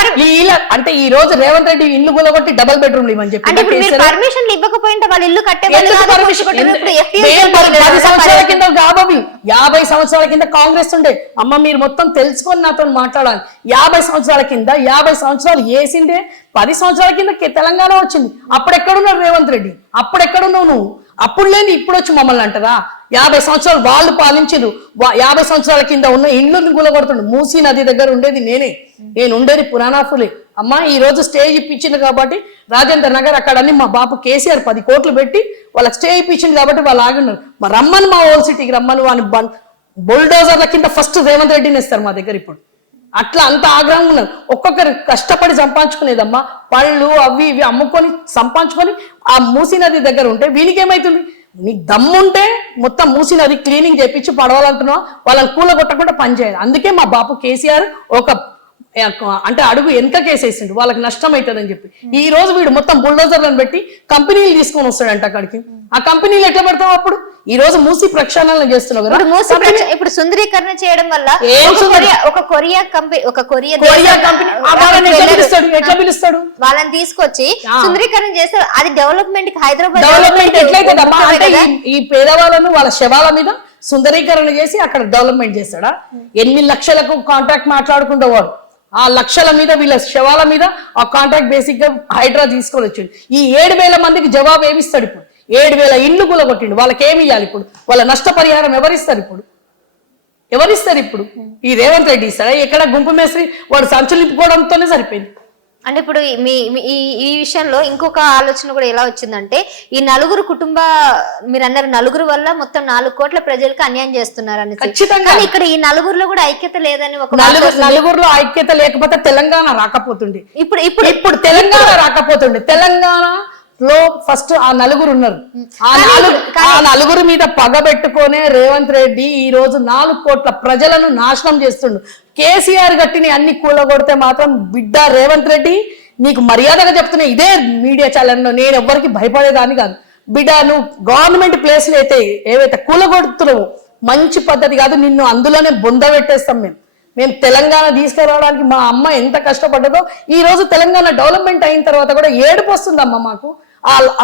అంటే ఈ రోజు రేవంత్ రెడ్డి ఇల్లు కూలగొట్టి డబుల్ బెడ్రూమ్ ఇవ్వని చెప్పి పర్మిషన్ ఇవ్వకపోయింటే వాళ్ళు ఇల్లు కట్టే 10 సంవత్సరాల కింద కాబోవి 50 సంవత్సరాల కింద కాంగ్రెస్ ఉండే. అమ్మ మీరు మొత్తం తెలుసుకొని నాతో మాట్లాడాలి. 50 సంవత్సరాల కింద 50 సంవత్సరాలు వేసిండే 10 సంవత్సరాల కింద తెలంగాణ వచ్చింది. అప్పుడెక్కడున్నాడు రేవంత్ రెడ్డి? అప్పుడెక్కడున్నావు నువ్వు? అప్పుడు లేని ఇప్పుడు వచ్చి మమ్మల్ని అంటారా? 50 సంవత్సరాలు వాళ్ళు పాలించారు. 50 సంవత్సరాల కింద ఉన్న ఇండ్లు కూలగొడుతుండు. మూసీ నది దగ్గర ఉండేది నేను ఉండేది పురాణాఫులే. అమ్మ ఈ రోజు స్టేజ్ ఇప్పించింది కాబట్టి రాజేంద్ర నగర్ అక్కడ అన్ని మా బాపు కేసీఆర్ 10 కోట్లు పెట్టి వాళ్ళకి స్టే ఇప్పించింది కాబట్టి వాళ్ళు ఆగున్నారు. మా రమ్మని మా ఓల్డ్ సిటీకి రమ్మని వాని బుల్డోజర్ల కింద ఫస్ట్ రేవంత్ రెడ్డిని ఇస్తారు మా దగ్గర. ఇప్పుడు అట్లా అంత ఆగ్రహంగా ఉన్నారు. ఒక్కొక్కరు కష్టపడి సంపాదించుకునేదమ్మా, పళ్ళు అవి ఇవి అమ్ముకొని సంపాదించుకొని ఆ మూసీ నది దగ్గర ఉంటే వీనికి ఏమైతుంది? నీకు దమ్ముంటే మొత్తం మూసీ నది క్లీనింగ్ చేపించి పడవాలంటున్నావు, వాళ్ళని కూలగొట్టకుండా పనిచేయాలి. అందుకే మా బాపు కేసీఆర్ ఒక అంటే అడుగు వెనక కేసేసిండు, వాళ్ళకి నష్టం అవుతుందని చెప్పి. ఈ రోజు వీడు మొత్తం బుల్డోజర్లను పెట్టి కంపెనీలు తీసుకొని వస్తాడంట అక్కడికి. ఆ కంపెనీలు ఎట్లా పెడతావు? అప్పుడు ఈ రోజు మూసీ ప్రక్షాళన చేస్తున్నావు కదా. ఇప్పుడు సుందరీకరణ చేయడం వల్ల ఒక కొరియా కంపెనీ ఎట్లా పిలుస్తాడు? వాళ్ళని తీసుకొచ్చి సుందరీకరణ చేస్తే అది డెవలప్మెంట్ కి హైదరాబాద్ డెవలప్మెంట్ ఎట్లయితుందమ్మా? అంటే ఈ పేదవాళ్ళను వాళ్ళ శవాల మీద సుందరీకరణ చేసి అక్కడ డెవలప్మెంట్ చేస్తాడా? ఎన్ని లక్షలకు కాంట్రాక్ట్ మాట్లాడుకుంటా వాడు. ఆ లక్షల మీద వీళ్ళ శవాల మీద ఆ కాంట్రాక్ట్ బేసిక్ గా హైడ్రా తీసుకొని వచ్చిండు. ఈ 7,000 మందికి జవాబు ఏమిస్తాడు? ఇప్పుడు 7,000 ఇండ్లు కూలగొట్టిండు. వాళ్ళకి ఏమి ఇవ్వాలి? ఇప్పుడు వాళ్ళ నష్టపరిహారం ఎవరిస్తారు? ఇప్పుడు ఎవరిస్తారు ఇప్పుడు? ఈ రేవంత్ రెడ్డి ఇస్తాడా? ఎక్కడ గుంపు మేస్త్రి వాడు సంచులు నింపుకోవడంతోనే సరిపోయింది. అంటే ఇప్పుడు ఈ విషయంలో ఇంకొక ఆలోచన కూడా ఎలా వచ్చిందంటే, ఈ నలుగురు మీరు అన్నారు నలుగురు వల్ల మొత్తం 4 కోట్ల ప్రజలకు అన్యాయం చేస్తున్నారు అని. ఖచ్చితంగా కానీ ఇక్కడ ఈ నలుగురులో కూడా ఐక్యత లేదని ఒక నలుగురులో ఐక్యత లేకపోతే తెలంగాణ రాకపోతుండే. ఇప్పుడు ఇప్పుడు తెలంగాణ రాకపోతుండే. తెలంగాణలో ఫస్ట్ ఆ నలుగురు ఉన్నారు. ఆ నలుగురు మీద పగబెట్టుకునే రేవంత్ రెడ్డి ఈ రోజు 4 కోట్ల ప్రజలను నాశనం చేస్తుండు. కేసీఆర్ గట్టిని అన్ని కూలగొడితే మాత్రం బిడ్డ రేవంత్ రెడ్డి నీకు మర్యాదగా చెప్తున్నా ఇదే మీడియా ఛానల్లో, నేను ఎవ్వరికి భయపడేదాన్ని కాదు. బిడ్డ నువ్వు గవర్నమెంట్ ప్లేస్లు అయితే ఏవైతే కూలగొడుతున్నావో మంచి పద్ధతి కాదు. నిన్ను అందులోనే బొంద పెట్టేస్తాం. మేము తెలంగాణ తీసుకురావడానికి మా అమ్మ ఎంత కష్టపడ్డదో ఈ రోజు తెలంగాణ డెవలప్మెంట్ అయిన తర్వాత కూడా ఏడుపు వస్తుందమ్మ మాకు.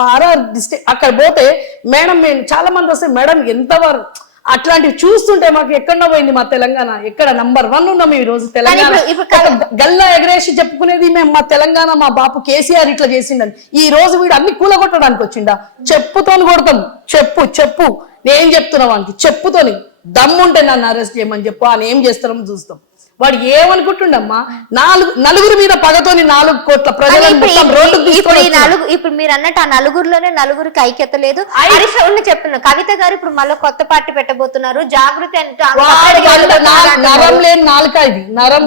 ఆర్ఆర్ డిస్ట్రిక్ట్ అక్కడ పోతే మేడం మేము చాలా మంది వస్తే మేడం ఎంతవరకు అట్లాంటివి చూస్తుంటే మాకు ఎక్కడో పోయింది మా తెలంగాణ. ఎక్కడ నంబర్ 1 ఉన్నాం ఈ రోజు తెలంగాణ. గల్లా ఎగరేసి చెప్పుకునేది మేము మా తెలంగాణ, మా బాపు కేసీఆర్ ఇట్లా చేసిండని. ఈ రోజు వీడు అన్ని కూలగొట్టడానికి వచ్చిండా? చెప్పుతోని కొడతాం. చెప్పు నేను చెప్తున్నా వానికి చెప్పుతోని దమ్ముంటే నన్ను అరెస్ట్ చేయమని చెప్పు. ఆయన ఏం చేస్తారో చూస్తాం. వాడు ఏమనుకుంటుండమ్మా? నలుగురు మీద పగతోని 4 కోట్ల ప్రజలను ఇప్పుడు మీరు అన్నట్టు ఆ నలుగురులోనే నలుగురికి ఐక్యత లేదు. చెప్తున్నా కవిత గారు ఇప్పుడు మళ్ళీ కొత్త పార్టీ పెట్టబోతున్నారు. జాగృతి అంటే నరం లేని నాలుక ఇది. నరం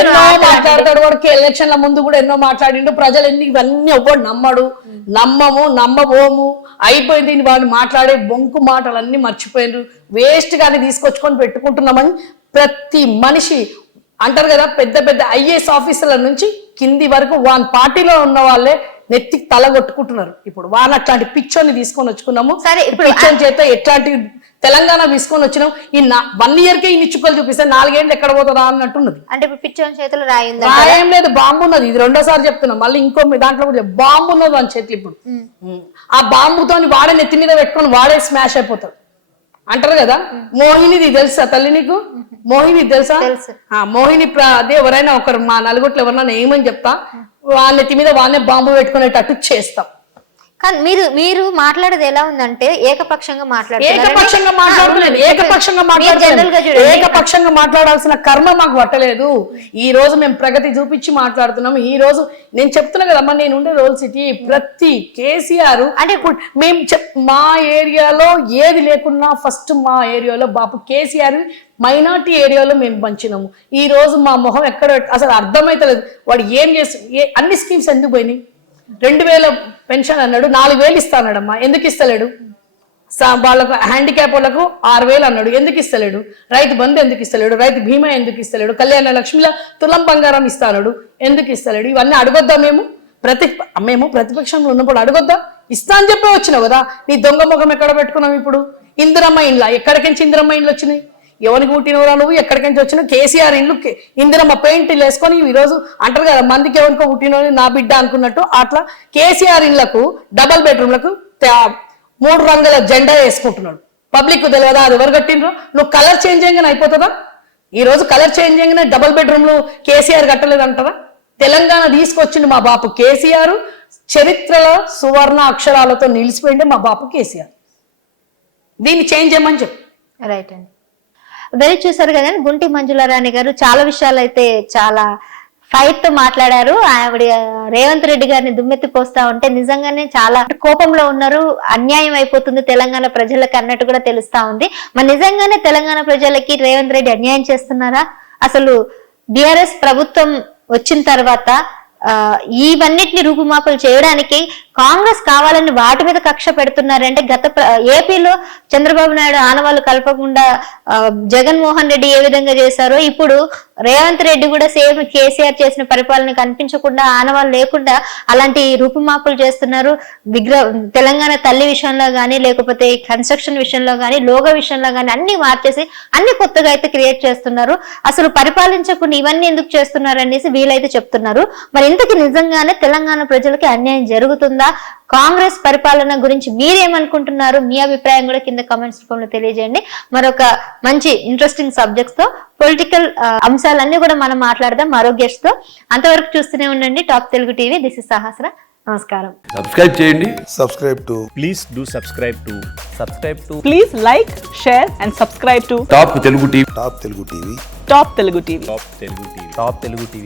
ఎన్నో మాట్లాడతాడు. వాడికి ఎలక్షన్ల ముందు కూడా ఎన్నో మాట్లాడిండు. ప్రజలు ఇవన్నీ ఒకటి నమ్మబోము అయిపోయింది. వాళ్ళు మాట్లాడే బొంకు మాటలన్నీ మర్చిపోయినారు. వేస్ట్ గాని తీసుకొచ్చుకొని పెట్టుకుంటున్నామని ప్రతి మనిషి అంటారు కదా. పెద్ద పెద్ద ఐఏఎస్ ఆఫీసర్ల నుంచి కింది వరకు వాన్ పార్టీలో ఉన్న వాళ్ళే నెత్తికి తల కొట్టుకుంటున్నారు. ఇప్పుడు వాన్ అట్లాంటి పిచ్చోని తీసుకొని వచ్చుకున్నాము. సరే ఇప్పుడు పిచ్చోని చేత ఎట్లాంటి తెలంగాణ తీసుకొని వచ్చినాం. ఈ 1 ఇయర్కే ఇన్ని చుక్కలు చూపిస్తే 4 ఏళ్ళు ఎక్కడ పోతుందా అన్నట్టున్నది. అంటే ఇప్పుడు పిచ్చోని చేతులు రాయింది. రాయం లేదు, బాంబు ఉన్నది. ఇది 2వ సారి చెప్తున్నా. మళ్ళీ ఇంకో దాంట్లో కూడా బాంబు ఉన్నది వాని చేతులు. ఇప్పుడు ఆ బాంబుతోని వాడే నెత్తి మీద పెట్టుకొని వాడే స్మాష్ అయిపోతాడు అంటారు కదా. మోహినిది తెలుసా తల్లి నీకు? మోహిని తెలుసా? మోహిని అదే ఎవరైనా ఒకరు మా నలుగుట్లో ఎవరన్నా ఏమని చెప్తా వాళ్ళ నెత్తి మీద వాళ్ళనే బాంబు పెట్టుకునేటట్టు చేస్తాం. కానీ మీరు మాట్లాడేది ఎలా ఉందంటే ఏకపక్షంగా మాట్లాడాల్సిన కర్మ మాకు పట్టలేదు. ఈ రోజు మేము ప్రగతి చూపించి మాట్లాడుతున్నాం. ఈ రోజు నేను చెప్తున్నా కదమ్మా, నేను ఉండే రోల్ సిటీ ప్రతి కేసీఆర్ అంటే మేము మా ఏరియాలో ఏది లేకున్నా ఫస్ట్ మా ఏరియాలో బాపు కేసీఆర్ మైనార్టీ ఏరియాలో మేము పంచినాము. ఈ రోజు మా మొహం ఎక్కడ అసలు అర్థమైతలేదు. వాడు ఏం చేసి అన్ని స్కీమ్స్ ఎందుకు పోయినాయి? 2000 పెన్షన్ అన్నాడు, 4000 ఇస్తా అన్నాడమ్మా. ఎందుకు ఇస్తలేడు? వాళ్ళకు హ్యాండిక్యాప్ వాళ్ళకు 6000 అన్నాడు, ఎందుకు ఇస్తలేడు? రైతు బంధు ఎందుకు ఇస్తలేడు? రైతు బీమా ఎందుకు ఇస్తలేడు? కళ్యాణ లక్ష్మిలో తులం బంగారం ఇస్తాడు, ఎందుకు ఇస్తలేడు? ఇవన్నీ అడగొద్దా? మేము ప్రతిపక్షంలో ఉన్నప్పుడు అడగొద్దా? ఇస్తా అని చెప్పి వచ్చినావు కదా. నీ దొంగ ముఖం ఎక్కడ పెట్టుకున్నావు? ఇప్పుడు ఇందిరమ్మ ఇండ్ల ఎక్కడికించి ఇందిరమ్మ ఇండ్లు వచ్చినాయి? ఎవరికి పుట్టినవరా నువ్వు? ఎక్కడికించి వచ్చినావు? కేసీఆర్ ఇండ్లు ఇందిరమ్మ పెయింట్లు వేసుకొని ఈరోజు అంటారు కదా మందికి ఎవరికో పుట్టినోని నా బిడ్డ అనుకున్నట్టు అట్లా కేసీఆర్ ఇండ్లకు డబల్ బెడ్రూమ్లకు 3 రంగుల జెండా వేసుకుంటున్నాడు. పబ్లిక్ తెలియదా అది ఎవరు కట్టినరో? నువ్వు కలర్ చేంజ్ చేయగానే అయిపోతుందా? ఈ రోజు కలర్ చేంజ్ చేయగానే డబల్ బెడ్రూమ్లు కేసీఆర్ కట్టలేదు అంటారా? తెలంగాణ తీసుకొచ్చింది మా బాపు కేసీఆర్. చరిత్రలో సువర్ణ అక్షరాలతో నిలిచిపోయింది మా బాపు కేసీఆర్. దీన్ని చేంజ్ చేయమని చెప్పు. రైట్ అండి. వెరీ చూసారు కదండి, గుంటి మంజులారాణి గారు చాలా విషయాలు అయితే చాలా ఫైట్ తో మాట్లాడారు. ఆవిడ రేవంత్ రెడ్డి గారిని దుమ్మెత్తి పోస్తా ఉంటే నిజంగానే చాలా కోపంలో ఉన్నారు. అన్యాయం అయిపోతుంది తెలంగాణ ప్రజలకు అన్నట్టు కూడా తెలుస్తా ఉంది. మరి నిజంగానే తెలంగాణ ప్రజలకి రేవంత్ రెడ్డి అన్యాయం చేస్తున్నారా? అసలు బీఆర్ఎస్ ప్రభుత్వం వచ్చిన తర్వాత ఇవన్నిటిని రూపుమాపులు చేయడానికి కాంగ్రెస్ కావాలని వాటి మీద కక్ష పెడుతున్నారంటే ఏపీలో చంద్రబాబు నాయుడు ఆనవాళ్ళు కలపకుండా జగన్మోహన్ రెడ్డి ఏ విధంగా చేశారో ఇప్పుడు రేవంత్ రెడ్డి కూడా సేమ్ కేసీఆర్ చేసిన పరిపాలన కనిపించకుండా ఆనవాళ్ళు లేకుండా అలాంటి రూపుమాపులు చేస్తున్నారు. తెలంగాణ తల్లి విషయంలో కానీ లేకపోతే కన్స్ట్రక్షన్ విషయంలో కానీ లోగో విషయంలో కానీ అన్ని మార్చేసి అన్ని కొత్తగా అయితే క్రియేట్ చేస్తున్నారు. అసలు పరిపాలించకుండా ఇవన్నీ ఎందుకు చేస్తున్నారు అనేసి వీళ్ళైతే చెప్తున్నారు. మరి ఇంతకు నిజంగానే తెలంగాణ ప్రజలకి అన్యాయం జరుగుతుందా? కాంగ్రెస్ పరిపాలన గురించి మీరేమనుకుంటున్నారు? మీ అభిప్రాయం కూడా కింద కామెంట్స్ రూపంలో తెలియజేయండి. మరొక మంచి ఇంట్రెస్టింగ్ సబ్జెక్ట్స్ తో పొలిటికల్ అంశాలన్నీ కూడా మనం మాట్లాడదాం మరో గెస్ట్ తో. అంతవరకు చూస్తూనే ఉండండి top Telugu TV. This is Sahasra. నమస్కారం. సబ్స్క్రైబ్ చేయండి. subscribe to Please do subscribe to Please like, share and subscribe to top Telugu TV. Top Telugu TV. Top Telugu TV. Top Telugu TV.